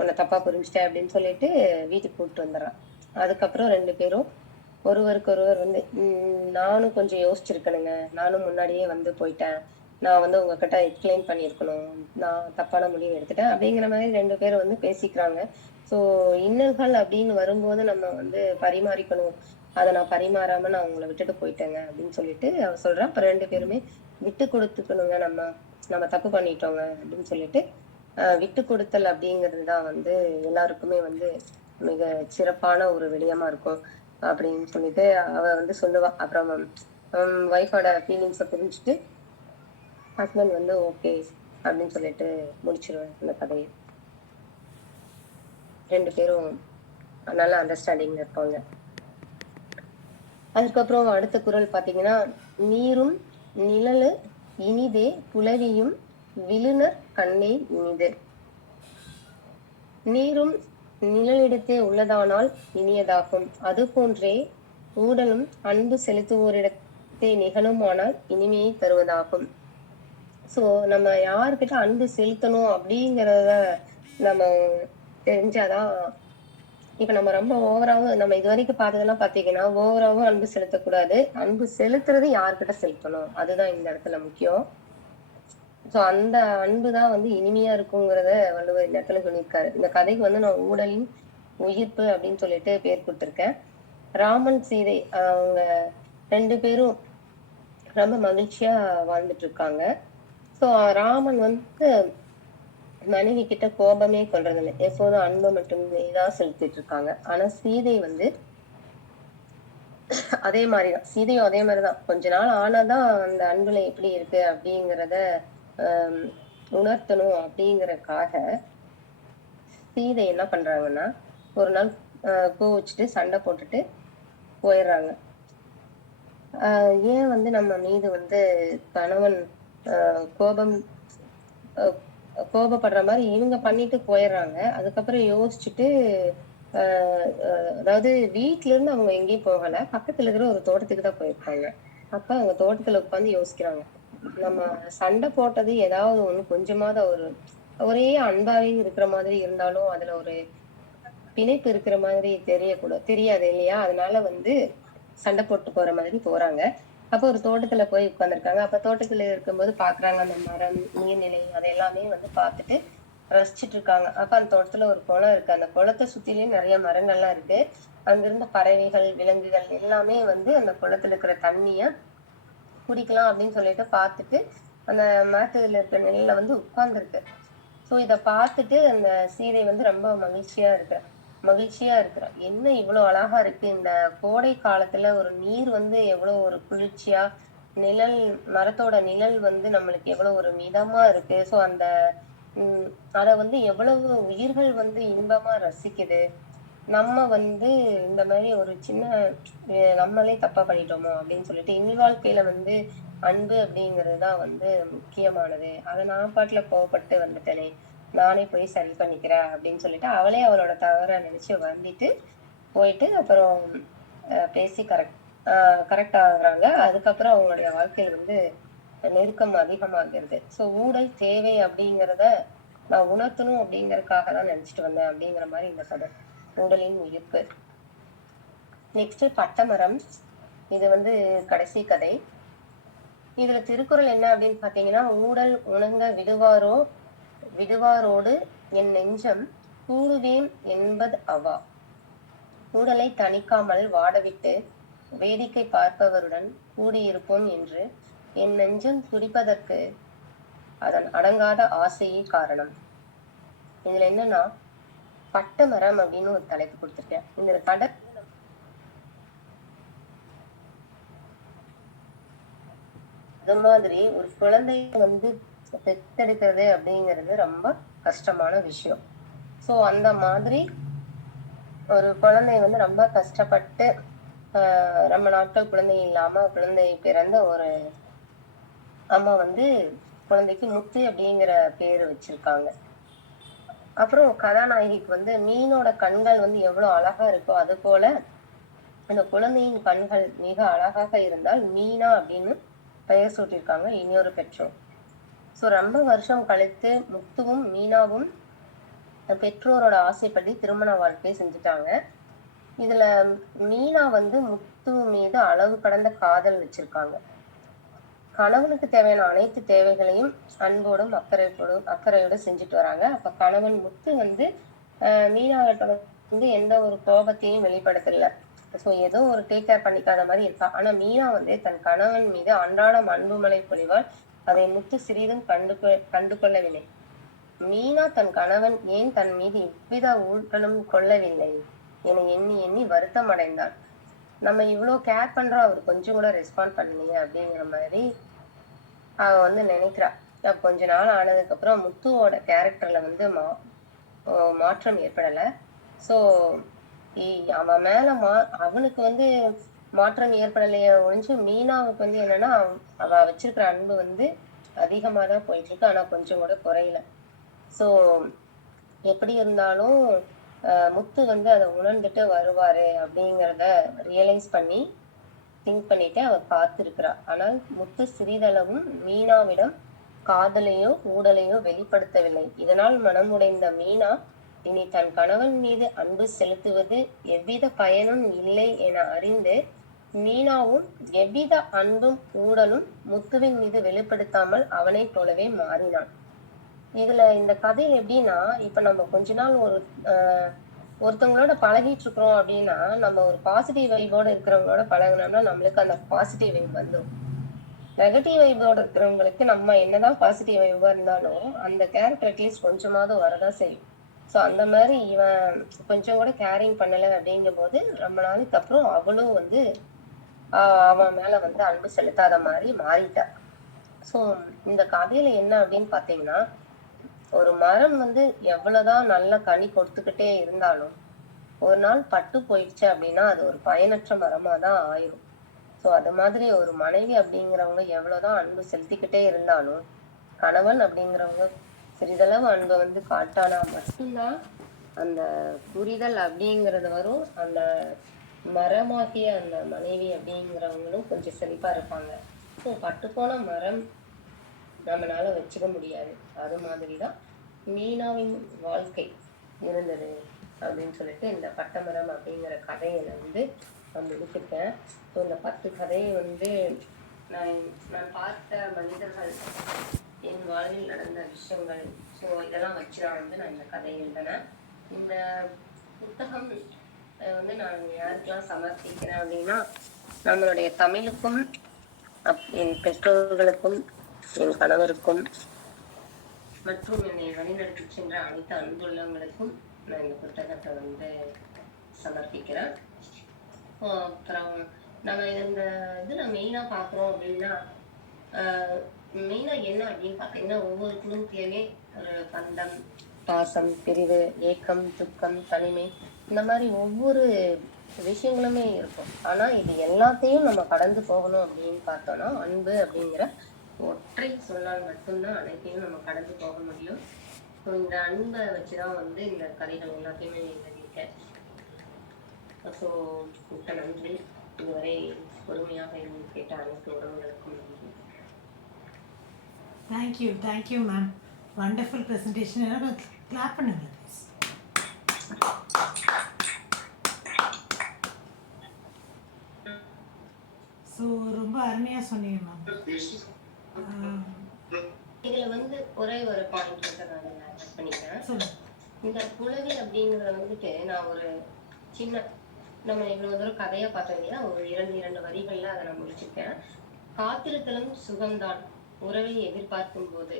உன்னை தப்பா புரிஞ்சுட்டேன் அப்படின்னு சொல்லிட்டு வீட்டுக்கு கூப்பிட்டு வந்துடுறான். அதுக்கப்புறம் 2 பேரும் ஒருவருக்கு ஒருவர் வந்து நானும் கொஞ்சம் யோசிச்சிருக்கணுங்க, நானும் முன்னாடியே வந்து போயிட்டேன், நான் வந்து உங்ககிட்ட எக்ஸ்பிளைன் பண்ணியிருக்கணும், நான் தப்பான முடிவு எடுத்துட்டேன் அப்படிங்கிற மாதிரி 2 பேரும் வந்து பேசிக்கிறாங்க. ஸோ இன்னல்கள் அப்படின்னு வரும்போது நம்ம வந்து பரிமாறிக்கணும், அதை நான் பரிமாறாம நான் உங்களை விட்டுட்டு போயிட்டேங்க அப்படின்னு சொல்லிட்டு அவ சொல்றான். அப்ப 2 பேருமே விட்டு கொடுத்துக்கணுங்க, நம்ம நம்ம தப்பு பண்ணிட்டோங்க அப்படின்னு சொல்லிட்டு விட்டு கொடுத்தல் அப்படிங்கிறது தான் வந்து எல்லாருக்குமே வந்து மிக சிறப்பான ஒரு விடயமா இருக்கும் அப்படின்னு சொல்லிட்டு அவ வந்து சொல்லுவா. அப்புறம் ஒய்ஃபோட ஃபீலிங்ஸை புரிஞ்சுட்டு ஹஸ்பண்ட் வந்து ஓகே அப்படின்னு சொல்லிட்டு முடிச்சிருவேன் இந்த கதையை. 2 பேரும் நல்ல அண்டர்ஸ்டாண்டிங் இருப்பாங்க. அதுக்கப்புறம் அடுத்த குறள் பாத்தீங்கன்னா, நீரும் நிழலு இனிதே புலவியும் விழுனர் கண்ணே இனிது. நீரும் நிழலிடத்தே உள்ளதானால் இனியதாகும், அது போன்றே ஊடலும் அன்பு செலுத்துவோரிடத்தே நிகழுமானால் இனிமையை தருவதாகும். சோ நம்ம யாருக்கிட்ட அன்பு செலுத்தணும் அப்படிங்கிறத நம்ம தெரிஞ்சாதான். இப்ப நம்ம ரொம்ப ஓவராவும் நம்ம இது வரைக்கும் பார்த்ததெல்லாம் பாத்தீங்கன்னா, ஓவராவும் அன்பு செலுத்தக்கூடாது. அன்பு செலுத்துறது யார்கிட்ட செலுத்தணும்? அதுதான் இந்த இடத்துல முக்கியம். சோ அந்த அன்பு தான் வந்து இனிமையா இருக்குங்கிறத வள்ளுவர் இந்த இடத்துல சொல்லியிருக்காரு. இந்த கதைக்கு வந்து நான் ஊடலின் உயிர்ப்பு அப்படின்னு சொல்லிட்டு பேர் குடுத்திருக்கேன். ராமன், சீதை அவங்க 2 பேரும் ரொம்ப மகிழ்ச்சியா வாழ்ந்துட்டு இருக்காங்க. சோ ராமன் வந்து மனைவி கிட்ட கோபமே கொள்றதில்ல. எப்போதும் அன்பு மட்டுமே தான் செலுத்திட்டு இருக்காங்க. ஆனா சீதை வந்து அதே மாரிதான். சீதையும் அதே மாரிதான். கொஞ்ச நாள் ஆனாதான் அந்த அன்புல எப்படி இருக்கு அப்படிங்கிறத அஹ் உணர்த்தணும் அப்படிங்கறக்காக சீதை என்ன பண்றாங்கன்னா, ஒரு நாள் கோவிச்சுட்டு சண்டை போட்டுட்டு போயிடுறாங்க. ஏன் வந்து நம்ம மீது வந்து கணவன் கோபம் கோபப்படுற மாதிரி இவங்க பண்ணிட்டு போயிடுறாங்க. அதுக்கப்புறம் யோசிச்சுட்டு அதாவது வீட்ல இருந்து அவங்க எங்கேயும் போகல. பக்கத்துல இருக்கிற ஒரு தோட்டத்துக்கு தான் போயிருக்காங்க. அப்ப அவங்க தோட்டத்துல உட்கார்ந்து யோசிக்கிறாங்க. நம்ம சண்டை போட்டது ஏதாவது ஒண்ணு கொஞ்சமாவது ஒரே அன்பாவே இருக்கிற மாதிரி இருந்தாலும் அதுல ஒரு பிணைப்பு இருக்கிற மாதிரி தெரியாது இல்லையா? அதனால வந்து சண்டை போட்டு போற மாதிரி போறாங்க. அப்ப ஒரு தோட்டத்துல போய் உட்கார்ந்திருக்காங்க. அப்ப தோட்டத்துல இருக்கும்போது பாக்குறாங்க அந்த மரம், நீர்நிலை அது எல்லாமே வந்து பார்த்துட்டு ரசிச்சுட்டு இருக்காங்க. அப்ப அந்த தோட்டத்துல ஒரு குளம் இருக்கு. அந்த குளத்தை சுத்திலயும் நிறைய மரங்கள்லாம் இருக்கு. அங்கிருந்த பறவைகள், விலங்குகள் எல்லாமே வந்து அந்த குளத்துல இருக்கிற தண்ணிய குடிக்கலாம் அப்படின்னு சொல்லிட்டு பார்த்துட்டு அந்த மரத்துல இருக்கிற நிலையில வந்து உட்கார்ந்துருக்கு. சோ இத பார்த்துட்டு அந்த சீதை வந்து ரொம்ப மகிழ்ச்சியா இருக்கிறா. என்ன இவ்வளவு அழகா இருக்கு. இந்த கோடை காலத்துல ஒரு நீர் வந்து எவ்வளவு ஒரு குளிர்ச்சியா, நிழல் மரத்தோட நிழல் வந்து நம்மளுக்கு எவ்வளவு ஒரு மிதமா இருக்கு. சோ அந்த உம் அத வந்து எவ்வளவு உயிர்கள் வந்து இன்பமா ரசிக்குது. நம்ம வந்து இந்த மாதிரி ஒரு சின்ன நம்மளே தப்பா பண்ணிட்டோமோ அப்படின்னு சொல்லிட்டு இல்வாழ்க்கையில வந்து அன்பு அப்படிங்கிறதுதான் வந்து முக்கியமானது. அதை நான் பாட்டுல கோவப்பட்டு வந்துட்டேனே, நானே போய் சரி பண்ணிக்கிறேன் அப்படின்னு சொல்லிட்டு அவளே அவளோட தவற நினைச்சு வந்துட்டு போயிட்டு அப்புறம் பேசி கரெக்ட் ஆகுறாங்க. அதுக்கப்புறம் அவங்களுடைய வாழ்க்கையில் வந்து நெருக்கம் அதிகமாகிறது. சோ ஊடல் தேவை அப்படிங்கிறத நான் உணர்த்தணும் அப்படிங்கறதுக்காக தான் நினைச்சிட்டு வந்தேன் அப்படிங்கிற மாதிரி இந்த கதை ஊடலின் உயிர்ப்பு. நெக்ஸ்ட் பட்டமரம். இது வந்து கடைசி கதை. இதுல திருக்குறள் என்ன அப்படின்னு பாத்தீங்கன்னா, ஊடல் உணங்க விடுவாரோடு என் நெஞ்சம் கூடுவேன் என்பது அவா. ஊடலை தணிக்காமல் வாடவிட்டு வேடிக்கை பார்ப்பவருடன் கூடியிருப்போம் என்று என் நெஞ்சம் துடிப்பதற்கு அதன் அடங்காத ஆசையே காரணம். இதுல என்னன்னா, பட்டமரம் அப்படின்னு ஒரு தலைப்பு கொடுத்திருக்கேன். இந்த கடல் அது மாதிரி ஒரு குழந்தைய வந்து பெத்தெடுக்கிறது அப்படிங்கிறது ரொம்ப கஷ்டமான விஷயம். சோ அந்த மாதிரி ஒரு குழந்தைய வந்து ரொம்ப கஷ்டப்பட்டு ரொம்ப நாட்கள் குழந்தை இல்லாம குழந்தை பிறந்த ஒரு அம்மா வந்து குழந்தைக்கு முத்து அப்படிங்கிற பேரு வச்சிருக்காங்க. அப்புறம் கதாநாயகிக்கு வந்து மீனோட கண்கள் வந்து எவ்வளவு அழகா இருக்கோ அது போல அந்த குழந்தையின் கண்கள் மிக அழகாக இருந்தால் மீனா அப்படின்னு பெயர் சூட்டியிருக்காங்க இன்னொரு பெற்றோர். சோ ரொம்ப வருஷம் கழித்து முத்துவும் மீனாவும் பெற்றோரோட ஆசைப்படி திருமண வாழ்க்கை செஞ்சுட்டாங்க. இதுல மீனா வந்து முத்து மீது அளவு கடந்த காதல் வச்சிருக்காங்க. கணவனுக்கு தேவையான அனைத்து தேவைகளையும் அன்போடும் அக்கறையோடு செஞ்சுட்டு வராங்க. அப்ப கணவன் முத்து வந்து மீனாவிட்ட வந்து எந்த ஒரு கோபத்தையும் வெளிப்படுத்தல. சோ ஏதோ ஒரு டேக் கேர் பண்ணிக்காத மாதிரி இருக்கா. ஆனா மீனா வந்து தன் கணவன் மீது அன்றாடம் அன்புமழை பொழிவால் அதை முத்து சிறிதும் கண்டு கொள்ளவில்லை. மீனா தன் கணவன் ஏன் தன் மீது எவ்வித ஊழ்களும் கொள்ளவில்லை என எண்ணி எண்ணி வருத்தம் அடைந்தாள். நம்ம இவ்வளவு கேர் பண்றோம், அவர் கொஞ்சம் கூட ரெஸ்பாண்ட் பண்ணலையே அப்படிங்கிற மாதிரி அவ வந்து நினைக்கிறா. கொஞ்ச நாள் ஆனதுக்கு அப்புறம் முத்துவோட கேரக்டர்ல வந்து மாற்றம் ஏற்படல. சோ அவன் மேல அவனுக்கு வந்து மாற்றம் ஏற்படலையே ஒழிஞ்சு மீனாவுக்கு வந்து என்னன்னா அவ வச்சிருக்கிற அன்பு வந்து அதிகமா தான் போயிட்டு இருக்கு. ஆனா கொஞ்சம் கூட குறையல. சோ எப்படி இருந்தாலும் முத்து வந்து அதை உணர்ந்துட்டு வருவாரு அப்படிங்கிறத ரியலைஸ் பண்ணி திங்க் பண்ணிட்டு அவ காத்திருக்கிறா. ஆனால் முத்து சிறிதளவும் மீனாவிடம் காதலையோ ஊடலையோ வெளிப்படுத்தவில்லை. இதனால் மனமுடைந்த மீனா இனி தன் கணவன் மீது அன்பு செலுத்துவது எவ்வித பயனும் இல்லை என அறிந்து மீனாவும் எவ்வித அன்பும் ஊடலும் முத்துவின் மீது வெளிப்படுத்தாமல் அவனைப் போலவே மாறினான். இதுல இந்த கதையில எப்படின்னா, இப்ப நம்ம கொஞ்ச நாள் ஒருத்தவங்களோட பழகிட்டு இருக்கிறோம் அப்படின்னா, நம்ம ஒரு பாசிட்டிவ் வைபோட இருக்கிறவங்களோட பழகுனோம்னா, நம்மளுக்கு அந்த பாசிட்டிவ் வைப் வந்துரும். நெகட்டிவ் வைபோட இருக்கிறவங்களுக்கு நம்ம என்னதான் பாசிட்டிவ் வைபா இருந்தாலும், அந்த கேரக்டர் அட்லீஸ்ட் கொஞ்சமாவது வரதான் செய்யும். ஸோ அந்த மாரி இவன் கொஞ்சம் கூட கேரிங் பண்ணல அப்படிங்கும்போது, ரொம்ப நாளைக்கு அப்புறம் அவளும் வந்து அவன் மேல வந்து அன்பு செலுத்தாத மாரி மாறிட்டா. ஸோ இந்த கதையில என்ன அப்படின்னு பார்த்தீங்கன்னா, ஒரு மரம் வந்து எவ்வளவுதான் நல்ல கனி கொடுத்துக்கிட்டே இருந்தாலும், ஒரு நாள் பட்டு போயிடுச்சு அப்படின்னா, அது ஒரு பயனற்ற மரமா தான் ஆயிரும். ஸோ அது மாதிரி ஒரு மனைவி அப்படிங்கிறவங்க எவ்வளவுதான் அன்பு செலுத்திக்கிட்டே இருந்தாலும், கணவன் அப்படிங்கிறவங்க சிறிதளவு அன்பை வந்து காட்டானா மட்டும்தான் அந்த புரிதல் அப்படிங்கிறது வரும். அந்த மரமாகிய அந்த மனைவி அப்படிங்கிறவங்களும் கொஞ்சம் செழிப்பா இருப்பாங்க. ஸோ பட்டுப்போன மரம் நம்மளால வச்சுக்க முடியாது. அது மாதிரிதான் மீனாவின் வாழ்க்கை இருந்தது அப்படின்னு சொல்லிட்டு இந்த பட்டமரம் அப்படிங்கிற கதையில வந்து நான் முடிச்சிருக்கேன். ஸோ இந்த 10 கதையை வந்து நான் நான் பார்த்த மனிதர்கள், என் வாழ்வில் நடந்த விஷயங்கள், ஸோ இதெல்லாம் வச்சு நான் இந்த கதையை எழுதினேன். இந்த புத்தகம் வந்து நான் யாருக்கெல்லாம் சமர்ப்பிக்கிறேன் அப்படின்னா, நம்மளுடைய தமிழுக்கும், என் பெற்றோர்களுக்கும், என் கணவருக்கும் மற்றும் என்னை வழிநடத்தி சென்ற அனைத்து அன்புள்ளவங்களுக்கும் நான் இந்த புத்தகத்தை வந்து சமர்ப்பிக்கிறேன். அப்புறம் நம்ம இந்த இதுல மெயினா பாக்குறோம் அப்படின்னா, மெயினா என்ன அப்படின்னு பாத்தீங்கன்னா, ஒவ்வொரு குடும்பத்திலுமே ஒரு பந்தம், பாசம், பிரிவு, ஏக்கம், துக்கம், தனிமை, இந்த மாதிரி ஒவ்வொரு விஷயங்களுமே இருக்கும். ஆனா இது எல்லாத்தையும் நம்ம கடந்து போகணும் அப்படின்னு பார்த்தோம்னா, அன்பு அப்படிங்கிற ஒற்றை சொல்லால் மட்டும்தான் அனைத்தையும் நம்ம கடந்து போக முடியும். ஸோ இந்த அன்பை வச்சுதான் வந்து இந்த கதைகள் எல்லாத்தையுமே எழுதியிருக்கேன். ஸோ மிக்க நன்றி. இதுவரை பொறுமையாக இருந்து கேட்ட அனைத்து உறவுகளுக்கும் நன்றி. Thank you ma'am. Wonderful presentation. எல்லாரும் கிளாப் பண்ணுங்க ப்ளீஸ். ஸோ ரொம்ப அருமையாக சொன்னீங்க மேம். இதுல வந்து ஒரே ஒரு பாயிண்ட் வந்து நான் ஆட் பண்ணிக்கிறேன். இந்த குலவில் அப்படிங்கறத வந்துட்டு நான் ஒரு சின்ன, நம்ம இவ்வளவு தூரம் கதையா பார்த்தோம் இல்லையா, ஒரு இரண்டு வரிகள்ல அதை நான் முடிச்சிருக்கேன். காத்திருத்தலும் சுகம்தான் உறவை எதிர்பார்க்கும் போது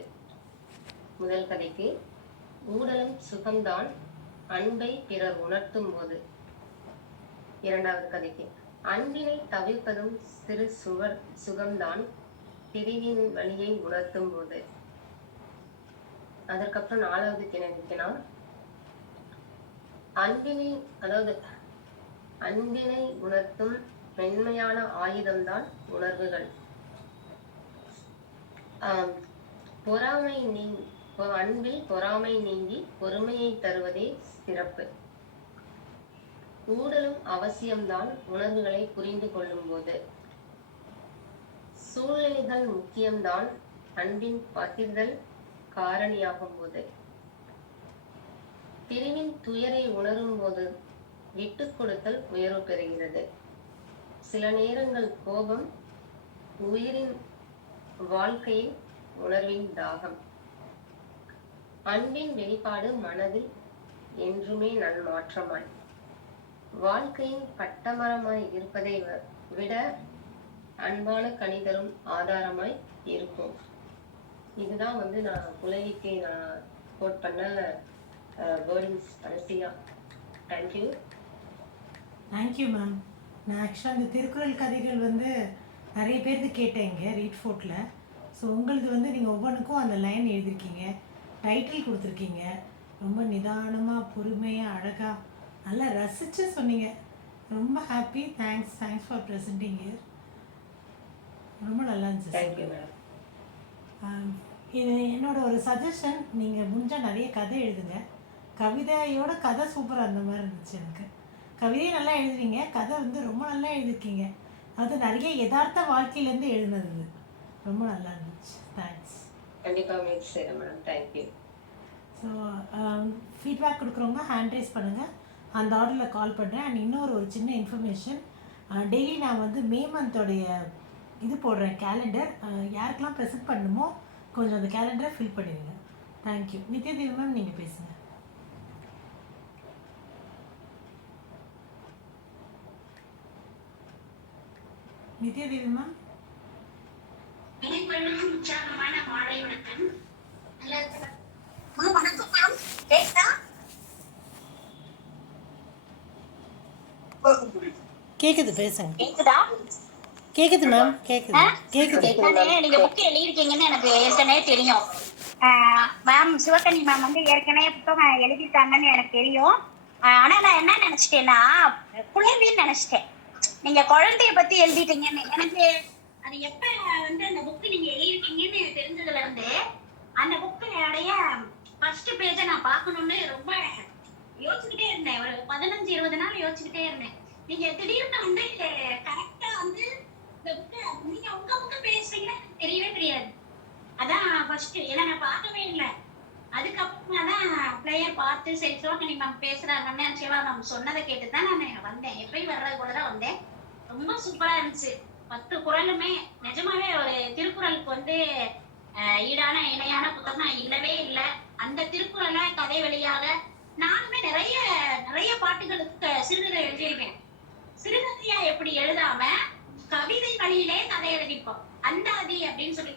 முதல் கதைக்கு, ஊடலும் சுகம்தான் அன்பை பிறர் உணர்த்தும் போது இரண்டாவது கதைக்கு, அன்பினை தவிர்ப்பதும் சிறு சுகம்தான் பிரிவின் வழியை உணர்த்தும் போது. அதற்கப்புறம் நாலாவது திணைனா, அன்பினை உணர்த்தும் மென்மையான ஆயுதம்தான் உணர்வுகள். அன்பில் பொறாமை நீங்கி பொறுமையை தருவதே சிறப்பு. ஊடலும் அவசியம்தான் உணர்வுகளை புரிந்து கொள்ளும் போது. சூழ்நிலைகள் முக்கியம்தான் அன்பின் பகிர்தல் காரணியாகும் போது. பிரிவின் துயரை உணரும் போது விட்டுக் கொடுத்தல் உயர்வு பெறுகிறது. சில நேரங்கள் கோபம் உயிரின் வாழ்க்கையின் உணர்வின் தாகம். அன்பின் வெளிப்பாடு மனதில் என்றுமே நல்மாற்றமாய் வாழ்க்கையின் பட்டமரமாய் இருப்பதை விட அன்பான கனிதரும் ஆதாரமாய் இருக்கும். இதுதான் வந்து நான் உலகிற்கு நான் கோட் பண்ண வேர்டிங்ஸ் கடைசியா. Thank you ma'am. நான் ஆக்சுவலாக இந்த திருக்குறள் கதைகள் வந்து நிறைய பேருக்கு கேட்டேங்க ரீட் ஃபோர்ட்டில். ஸோ உங்களது வந்து நீங்கள் ஒவ்வொன்றுக்கும் அந்த லைன் எழுதியிருக்கீங்க, டைட்டில் கொடுத்துருக்கீங்க. ரொம்ப நிதானமாக பொறுமையாக அழகாக நல்லா ரசித்து சொன்னீங்க. ரொம்ப happy. Thanks for presenting here. ரொம்ப நல்லா இருந்துச்சு. Thank you madam. இது என்னோட ஒரு சஜஷன். நீங்கள் முடிஞ்சால் நிறைய கதை எழுதுங்க. கவிதையோட கதை சூப்பராக இருந்த மாதிரி இருந்துச்சு எனக்கு. கவிதையும் நல்லா எழுதுவீங்க, கதை வந்து ரொம்ப நல்லா எழுதிருக்கீங்க. அது நிறைய யதார்த்த வாழ்க்கையிலேருந்து எழுதுனது ரொம்ப நல்லா இருந்துச்சு. தேங்க்ஸ். கண்டிப்பா முயற்சி செய்றேன் madam. Thank you. So feedback கொடுக்குறவங்க ஹேண்ட் ரைஸ் பண்ணுங்கள், அந்த ஆர்டரில் கால் பண்ணுறேன். அண்ட் இன்னொரு ஒரு சின்ன இன்ஃபர்மேஷன், டெய்லி நான் வந்து மே மந்தோடைய இது போடுறேன் கேலண்டர். யாருக்கெல்லாம் ப்ரெசென்ட் பண்ணணுமோ கொஞ்சம் அந்த கேலண்டரை ஃபில் பண்ணிடுங்க. தேங்க்யூ. நித்யதேவி மேம் நீங்கள் பேசுங்க. நித்யதேவி மேம். உற்சாகமான மாலை வணக்கம். வணக்கம் மேம். கேக்குதா? கேட்குது, பேசுங்க. கேக்குதா? கேட்குது மேம், கேட்குது கேட்குது. நீங்க புக் எழுதிருக்கீங்கன்னு எனக்கு ஏற்கனவே தெரியும். மேம் சிவகனி மேம் வந்து ஏற்கனவே புத்தகம் எழுதிட்டாங்கன்னு எனக்கு தெரியும். ஆனா நான் என்ன நினைச்சிட்டேன்னா குழந்தைன்னு நினைச்சிட்டேன். நீங்க குழந்தைய பத்தி எழுதிட்டீங்கன்னு எனக்கு அது எப்ப வந்து அந்த புக் நீங்க எழுதிருக்கீங்கன்னு தெரிஞ்சதுல இருந்து அந்த புக்கோடைய ஃபர்ஸ்ட் பேஜை நான் பார்க்கணும்னு ரொம்ப யோசிச்சுக்கிட்டே இருந்தேன். ஒரு 15-20 நாள் யோசிச்சுக்கிட்டே இருந்தேன். நீங்க திடீர்னு வந்து கரெக்டா வந்து இந்த புக்கை நீங்க உங்க புக்கை பேசுறீங்கன்னா எனக்கு தெரியவே தெரியாது. அதான் ஃபர்ஸ்ட் ஏன்னா நான் பார்க்கவே இல்லை. அதுக்கப்புறமா தான் பிளேயர் பார்த்து சரி சிவகனி மேம் பேசுறாங்கன்னு சிவா மேம் சொன்னதை கேட்டு தான் நான் வந்தேன். எப்பயும் வர்றது கூட தான் வந்தேன். ரொம்ப சூப்பரா இருந்துச்சு. 10 குறளுமே நிஜமாவே ஒரு திருக்குறளுக்கு வந்து ஈடான இணையான புத்தகம் இல்லவே இல்லை. அந்த திருக்குறளை கதை வழியாக நானுமே நிறைய நிறைய பாட்டுகளுக்கு சிறுகதை எழுதியிருக்கேன். சிறுகதையா எப்படி எழுதாம கவிதை வழியிலே கதை எழுதிப்போம். அந்தாதி அப்படின்னு சொல்லி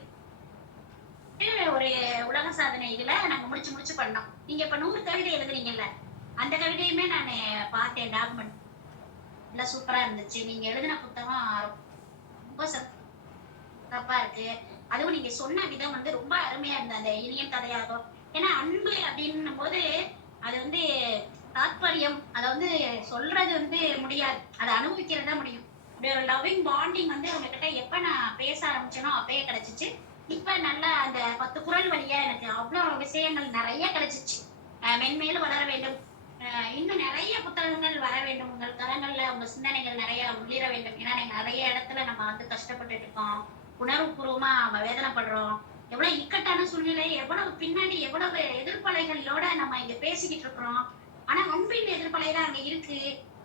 ஒரு உலக சாதனை இதுல நாங்க முடிச்சு பண்ணோம். நீங்க இப்ப 100 கவிதை எழுதுறீங்கல்ல, அந்த கவிதையுமே நான் பார்த்தேன். டாக்குமெண்ட் எல்லாம் சூப்பரா இருந்துச்சு. நீங்க எழுதின புத்தகம் ரொம்ப சிறப்பா இருக்கு. அதுவும் நீங்க சொன்ன விதம் வந்து ரொம்ப அருமையா இருந்தது. அந்த இனியன் கதையாகும். ஏன்னா அன்பு அப்படின்னும் போது அது வந்து தாத்பரியம், அதை வந்து சொல்றது வந்து முடியாது, அதை அனுபவிக்கிறதா முடியும். அப்படி ஒரு லவ்விங் பாண்டிங் வந்து உங்ககிட்ட எப்ப நான் பேச ஆரம்பிச்சேனோ அப்பயே கிடைச்சிச்சு. இப்ப நல்லா அந்த 10 குறள் வழியா எனக்கு அவ்வளவு விஷயங்கள் நிறைய கிடைச்சிச்சு. மென்மேலும் வளர வேண்டும். இன்னும் நிறைய புத்தகங்கள் வர வேண்டும். உங்கள் கரங்கள்ல உங்க சிந்தனைகள் நிறைய உள்ளிட வேண்டும். ஏன்னா நிறைய இடத்துல நம்ம வந்து கஷ்டப்பட்டு இருக்கோம். உணர்வுபூர்வமா நம்ம வேதனைப்படுறோம். எவ்வளவு இக்கட்டான சூழ்நிலை, எவ்வளவு பின்னாடி எவ்வளவு எதிர்ப்பலைகளோட நம்ம இங்க பேசிக்கிட்டு இருக்கிறோம். ஆனா அன்பின் எதிர்ப்பலை தான் அங்க இருக்கு.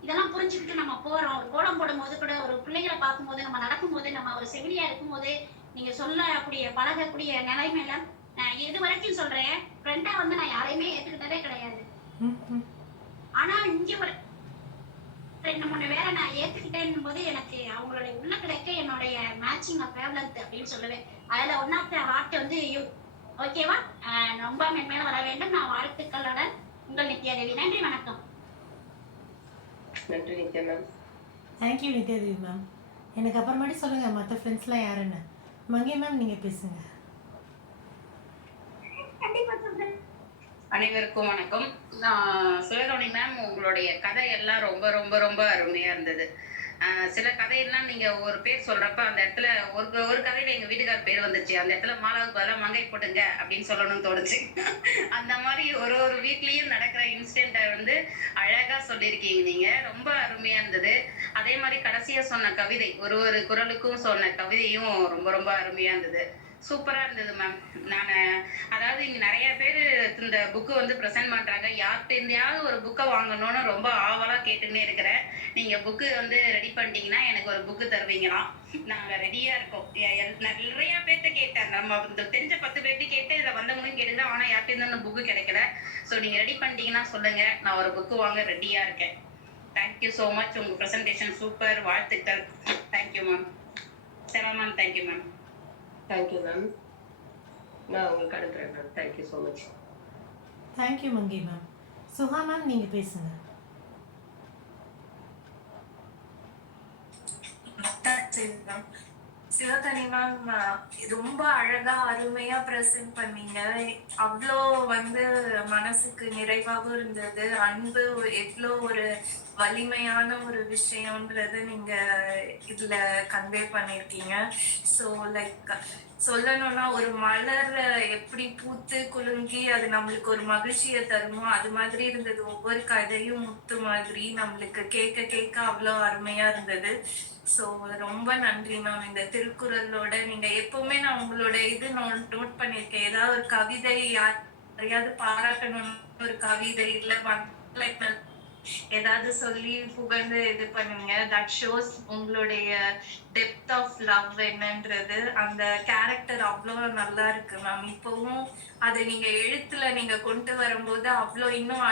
இதெல்லாம் புரிஞ்சுக்கிட்டு நம்ம போறோம். ஒரு கோலம் போடும் போது கூட, ஒரு பிள்ளைகளை பார்க்கும் போது, நம்ம நடக்கும் போது, நம்ம ஒரு செவிலியா இருக்கும் போது நீங்க சொல்லக்கூடிய பழகக்கூடிய நிலைமையில நான் இது வரைக்கும் சொல்றேன். ஃப்ரெண்டா வந்து நான் யாரையுமே ஏத்துக்கிட்டதே கிடையாது. ஆனா இங்க ஒரு 2-3 பேரை நான் ஏத்துக்கிட்டேன் போது எனக்கு அவங்களுடைய உள்ள கிடைக்க என்னுடைய மேட்சிங் ஆஃப் ஃபேவரட் அப்படின்னு சொல்லுவேன். அதுல ஒன் ஆஃப் த ஹார்ட் வந்து யூ. ஓகேவா? ரொம்ப மென்மேல வர வேண்டும். நான் வாழ்த்துக்களுடன் உங்கள் நித்யாதேவி. நன்றி, வணக்கம். நன்றி Nitya ma'am. Thank you Nityadevi ma'am. எனக்கு அப்புறமாட்டி சொல்லுங்கள் மற்ற ஃப்ரெண்ட்ஸ்லாம் யாருன்னு. மங்கை மேம் நீங்கள் பேசுங்க. அனைவருக்கும் வணக்கம். நான் சிவகனி மேம், உங்களுடைய கதை எல்லாம் ரொம்ப ரொம்ப ரொம்ப அருமையா இருந்தது. சில கதையெல்லாம் நீங்க ஒரு பேர் சொல்றப்ப அந்த இடத்துல ஒரு கதையில எங்க வீட்டுக்கார் பேர் வந்துச்சு. அந்த இடத்துல மாலாவுக்கு பதிலாக மங்கை போட்டுங்க அப்படின்னு சொல்லணும்னு தோணுச்சு. அந்த மாதிரி ஒரு ஒரு வீட்லயும் நடக்கிற இன்சிடென்ட்டை வந்து அழகா சொல்லியிருக்கீங்க. நீங்க ரொம்ப அருமையா இருந்தது. அதே மாதிரி கடைசியா சொன்ன கவிதை, ஒரு ஒரு குறளுக்கும் சொன்ன கவிதையும் ரொம்ப ரொம்ப அருமையா இருந்தது. சூப்பரா இருந்தது மேம். நான் அதாவது இங்க நிறைய பேர் இந்த புக்கு வந்து ப்ரெசென்ட் பண்றாங்க. யார்கிட்ட இருந்தையாவது ஒரு புக்கை வாங்கணும்னு ரொம்ப ஆவலா கேட்டுன்னே இருக்கிறேன். நீங்க புக்கு வந்து ரெடி பண்ணிட்டீங்கன்னா எனக்கு ஒரு புக்கு தருவீங்களாம். நாங்க ரெடியா இருக்கோம். நிறைய பேர்ட்ட கேட்டேன். நம்ம இந்த தெரிஞ்ச 10 பேர்ட்டு கேட்டு இதை வந்தவங்களும் கேட்டுதான். ஆனா யார்கிட்ட இருந்து அந்த புக்கு கிடைக்கல. ஸோ நீங்க ரெடி பண்ணிட்டீங்கன்னா சொல்லுங்க, நான் ஒரு புக்கு வாங்க ரெடியா இருக்கேன். Thank you so much. உங்க ப்ரெசன்டேஷன் சூப்பர். வாழ்த்துக்கள். Thank you ma'am. Schwa ma'am. Thank you ma'am. Thank you ma'am. நான் உங்களுக்கு அனுப்புறேன் ma'am. Thank you so much. Thank you மங்கை மேம். சுஹா மேம் நீங்கள் பேசுங்க. சிவகனி மேம் ரொம்ப அழகா அருமையா ப்ரெசென்ட் பண்ணீங்க. அவ்வளோ வந்து மனசுக்கு நிறைவாகவும் இருந்தது. அன்பு எவ்வளோ ஒரு வலிமையான ஒரு விஷயம்ன்றது நீங்க இதுல கன்வே பண்ணிருக்கீங்க. ஸோ லைக் சொல்லணும்னா ஒரு மலர் எப்படி பூத்து குலுங்கி அது நம்மளுக்கு ஒரு மகிழ்ச்சியை தருமோ அது மாதிரி இருந்தது. ஒவ்வொரு கதையும் முத்து மாதிரி நம்மளுக்கு கேட்க கேட்க அவ்வளோ அருமையா இருந்தது. ஸோ ரொம்ப நன்றி மேம். இந்த திருக்குறளோட நீங்க எப்பவுமே நான் உங்களோட இது நோட் பண்ணியிருக்கேன். ஏதாவது ஒரு கவிதை யாரையாவது பாராட்டணும்னு ஒரு கவிதை இல்ல ஏதாவது சொல்லி புகழ்ந்து இது பண்ணுவீங்க. தட் ஷோஸ் உங்களுடைய டெப்த் ஆஃப் லவ் என்னன்றது. அந்த கேரக்டர் அவ்வளோ நல்லா இருக்கு மேம். இப்பவும் அதை நீங்க எழுத்துல நீங்க கொண்டு வரும்போது அவ்வளோ இன்னும்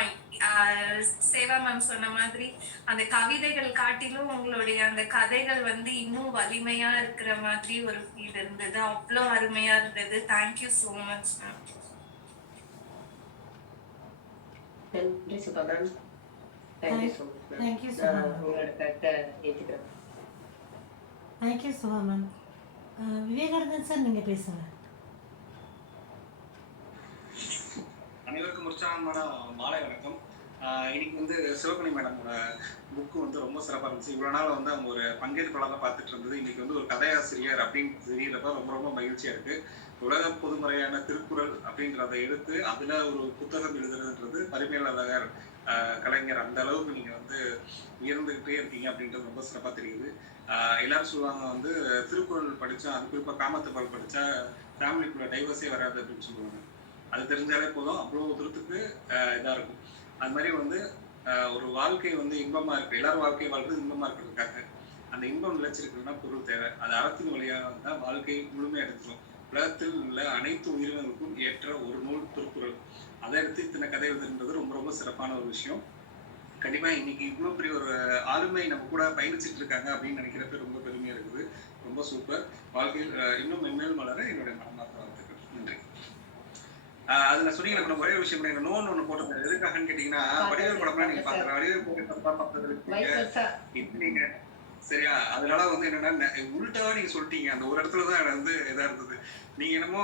சேவா மேம் சொன்ன மாதிரி அந்த கவிதைகள் காட்டிலும் உங்களுடைய அந்த கதைகள் வந்து இன்னும் வலிமையா இருக்கிற மாதிரி ஒரு ஃபீல் இருந்தது. அவ்வளோ அருமையா இருந்தது. Thank you so much ma'am. நன்றி Subha ma'am. Thank you so much ma'am. Thank you Subha ma'am. உங்களோட கருத்தை ஏற்றுக்கிறேன். Thank you Subha ma'am. Vivekanandan sir நீங்கள் பேசுங்க. அனைவருக்கும் உற்சாகமான மாலை வணக்கம். இன்னைக்கு வந்து சிவகணி மேடமோட புக்கு வந்து ரொம்ப சிறப்பாக இருந்துச்சு. இவ்வளோ நாள் வந்து அவங்க ஒரு பங்கேற்பாளராக பார்த்துட்டு இருந்தது. இன்னைக்கு வந்து ஒரு கதையாசிரியர் அப்படின்னு தெரியறப்ப ரொம்ப ரொம்ப மகிழ்ச்சியாக இருக்கு. உலக பொதுமுறையான திருக்குறள் அப்படின்றத எடுத்து அதில் ஒரு புத்தகம் எழுதுறதுன்றது பரிமேலழகர் கலைஞர் அந்த அளவுக்கு நீங்கள் வந்து உயர்ந்துகிட்டே இருக்கீங்க அப்படின்றது ரொம்ப சிறப்பாக தெரியுது. எல்லாரும் சொல்லுவாங்க வந்து திருக்குறள் படித்தா, அது குறிப்பாக காமத்துப்பால் படித்தா ஃபேமிலிக்குள்ள டைவர்ஸே வராது அப்படின்னு சொல்லுவாங்க. அது தெரிஞ்சாலே போதும், அவ்வளோ தூரத்துக்கு இதாக இருக்கும். அது மாதிரி வந்து ஒரு வாழ்க்கை வந்து இன்பமாக இருக்குது. எல்லாரும் வாழ்க்கை வாழ்றது இன்பமாக இருக்கிறதுக்காக. அந்த இன்பம் நிலைச்சிருக்குன்னா பொருள் தேவை. அது அறத்தின் வழியாக வந்தால் வாழ்க்கை முழுமையாக எடுத்துரும். உலகத்தில் உள்ள அனைத்து உயிரினங்களுக்கும் ஏற்ற ஒரு நூல் திருக்குறள். அதை எடுத்து இத்தனை கதை எழுதுன்றது ரொம்ப ரொம்ப சிறப்பான ஒரு விஷயம். கண்டிப்பாக இன்னைக்கு இவ்வளோ பெரிய ஒரு ஆளுமை நம்ம கூட பயணிச்சுட்டு இருக்காங்க அப்படின்னு நினைக்கிறப்ப ரொம்ப பெருமையாக இருக்குது. ரொம்ப சூப்பர். வாழ்க்கையில் இன்னும் மென்மேல் மலர என்னுடைய மனமார்ந்த வாழ்த்துக்கள். நன்றி. அதுல சொன்னீங்க நம்ம ஒரே விஷயம் நீங்க நோன் ஒண்ணு போட்டு எதுக்காகன்னு கேட்டீங்கன்னா, வடிவேல் படம்லாம் நீங்க பாக்குற வடிவேல் போட்டு நீங்க சரியா, அதனால வந்து என்னன்னா உள்டாவா நீங்க சொல்லிட்டீங்க. அந்த ஒரு இடத்துலதான் வந்து இதா இருந்தது. நீங்க என்னமோ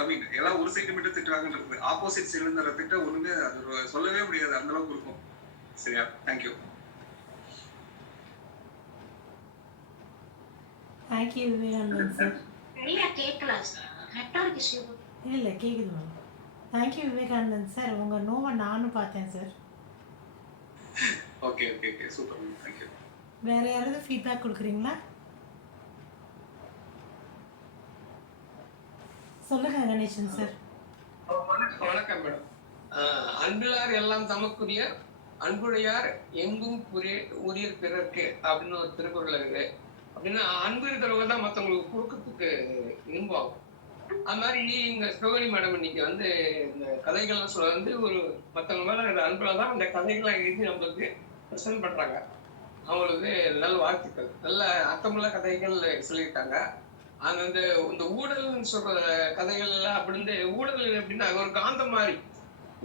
ஐ மீன் எல்லாம் ஒரு சென்டிமீட்டர் திட்டுவாங்கன்றது, ஆப்போசிட் சைடுல திட்ட ஒண்ணுமே அது சொல்லவே முடியாது, அந்த அளவுக்கு இருக்கும். சரியா, தேங்க்யூ. Thank you Vivekanandan sir. சரியா கேட்கல சார். Network issue. இல்லை கேட்குது மேம். Thank you Vivekanandan sir. உங்கள் நோவை நானும் பார்த்தேன் sir. Okay okay okay super. Thank you. வேறு யாராவது ஃபீட்பேக் கொடுக்குறீங்களா? சொல்லுங்க கணேசன் சார். வணக்கம் மேடம். அன்பிலார் எல்லாம் தமக்குரிய அன்புடையார் எங்கும் உரியர் பிறர்க்கு அப்படின்னு ஒரு திருக்குறள் இருக்குது. அப்படின்னா அன்பு இருக்கிறவங்க தான் மற்றவங்களுக்கு கொடுக்கறதுக்கு விரும்புவாங்க. அது மாதிரி இங்க சிவகணி மேடம் இன்னைக்கு வந்து இந்த கதைகள்லாம் சொல்ல வந்து ஒரு மற்றவங்க மேல அன்புல தான் அந்த கதைகள்லாம் எழுதி நம்மளுக்கு ப்ரெசென்ட் பண்றாங்க. அவங்களுக்கு நல்ல வாழ்த்துக்கள். நல்ல அர்த்தமுள்ள கதைகள் சொல்லியிருக்காங்க. அது வந்து இந்த ஊழல்னு சொல்ற கதைகள் எல்லாம் அப்படின்னு ஊழல் எப்படின்னா ஒரு காந்தம் மாதிரி.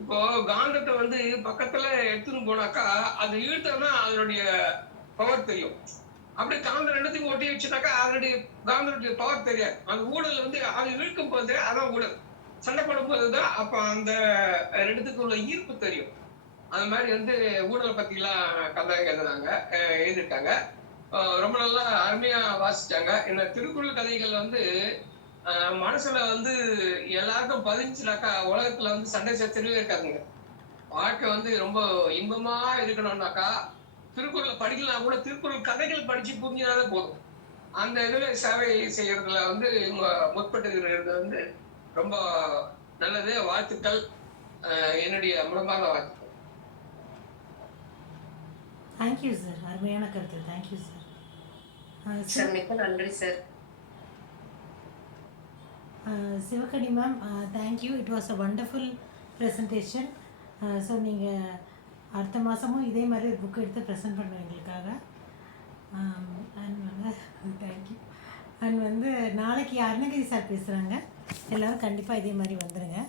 இப்போ காந்தத்தை வந்து பக்கத்துல எடுத்துன்னு போனாக்கா அது இழுத்தோம்னா அதனுடைய பவர் தெரியும். அப்படி காந்தம் ரெண்டுத்தையும் ஒட்டி வச்சுட்டாக்கா அதனுடைய காந்தனுடைய பவர் தெரியாது. அந்த ஊழல் வந்து அது இழுக்கும் போது அதான் ஊழல். சண்டை போடும் போதுதான் அப்ப அந்த ரெண்டுத்துக்கு உள்ள ஈர்ப்பு தெரியும். அது மாதிரி வந்து ஊழலை பத்தி எல்லாம் கதை எழுதிருக்காங்க. ரொம்ப நல்லா அருமையா வாசிச்சாங்க. இந்த திருக்குறள் கதைகள் வந்து மனசுல வந்து எல்லாருக்கும் பதிஞ்சுனாக்கா உலகத்துல வந்து சண்டை சச்சரவே இருக்காதுங்க. வாழ்க்கை வந்து ரொம்ப இன்பமா இருக்கணும்னாக்கா திருக்குறளை படிக்கலாம் கூட திருக்குறள் கதைகள் படிச்சு புரிஞ்சாலே போதும். அந்த இதுல சேவை செய்யறதுல வந்து இவங்க முற்பட்டு வந்து ரொம்ப நல்லது. வாழ்த்துக்கள். என்னுடைய மனமார்ந்த வாழ்த்துக்கள். Thank you sir. அருமையான கருத்து. Thank you sir. சார் மிக்க நன்றி sir. Sivagani ma'am, thank you. It was a wonderful presentation. So நீங்கள் அடுத்த மாதமும் இதே மாதிரி ஒரு புக் எடுத்து ப்ரெசென்ட் பண்ணுவோம் எங்களுக்காக. அண்ட் வந்து தேங்க்யூ. அண்ட் வந்து நாளைக்கு அருணகிரி சார் பேசுகிறாங்க. எல்லோரும் கண்டிப்பாக இதே மாதிரி வந்துடுங்க.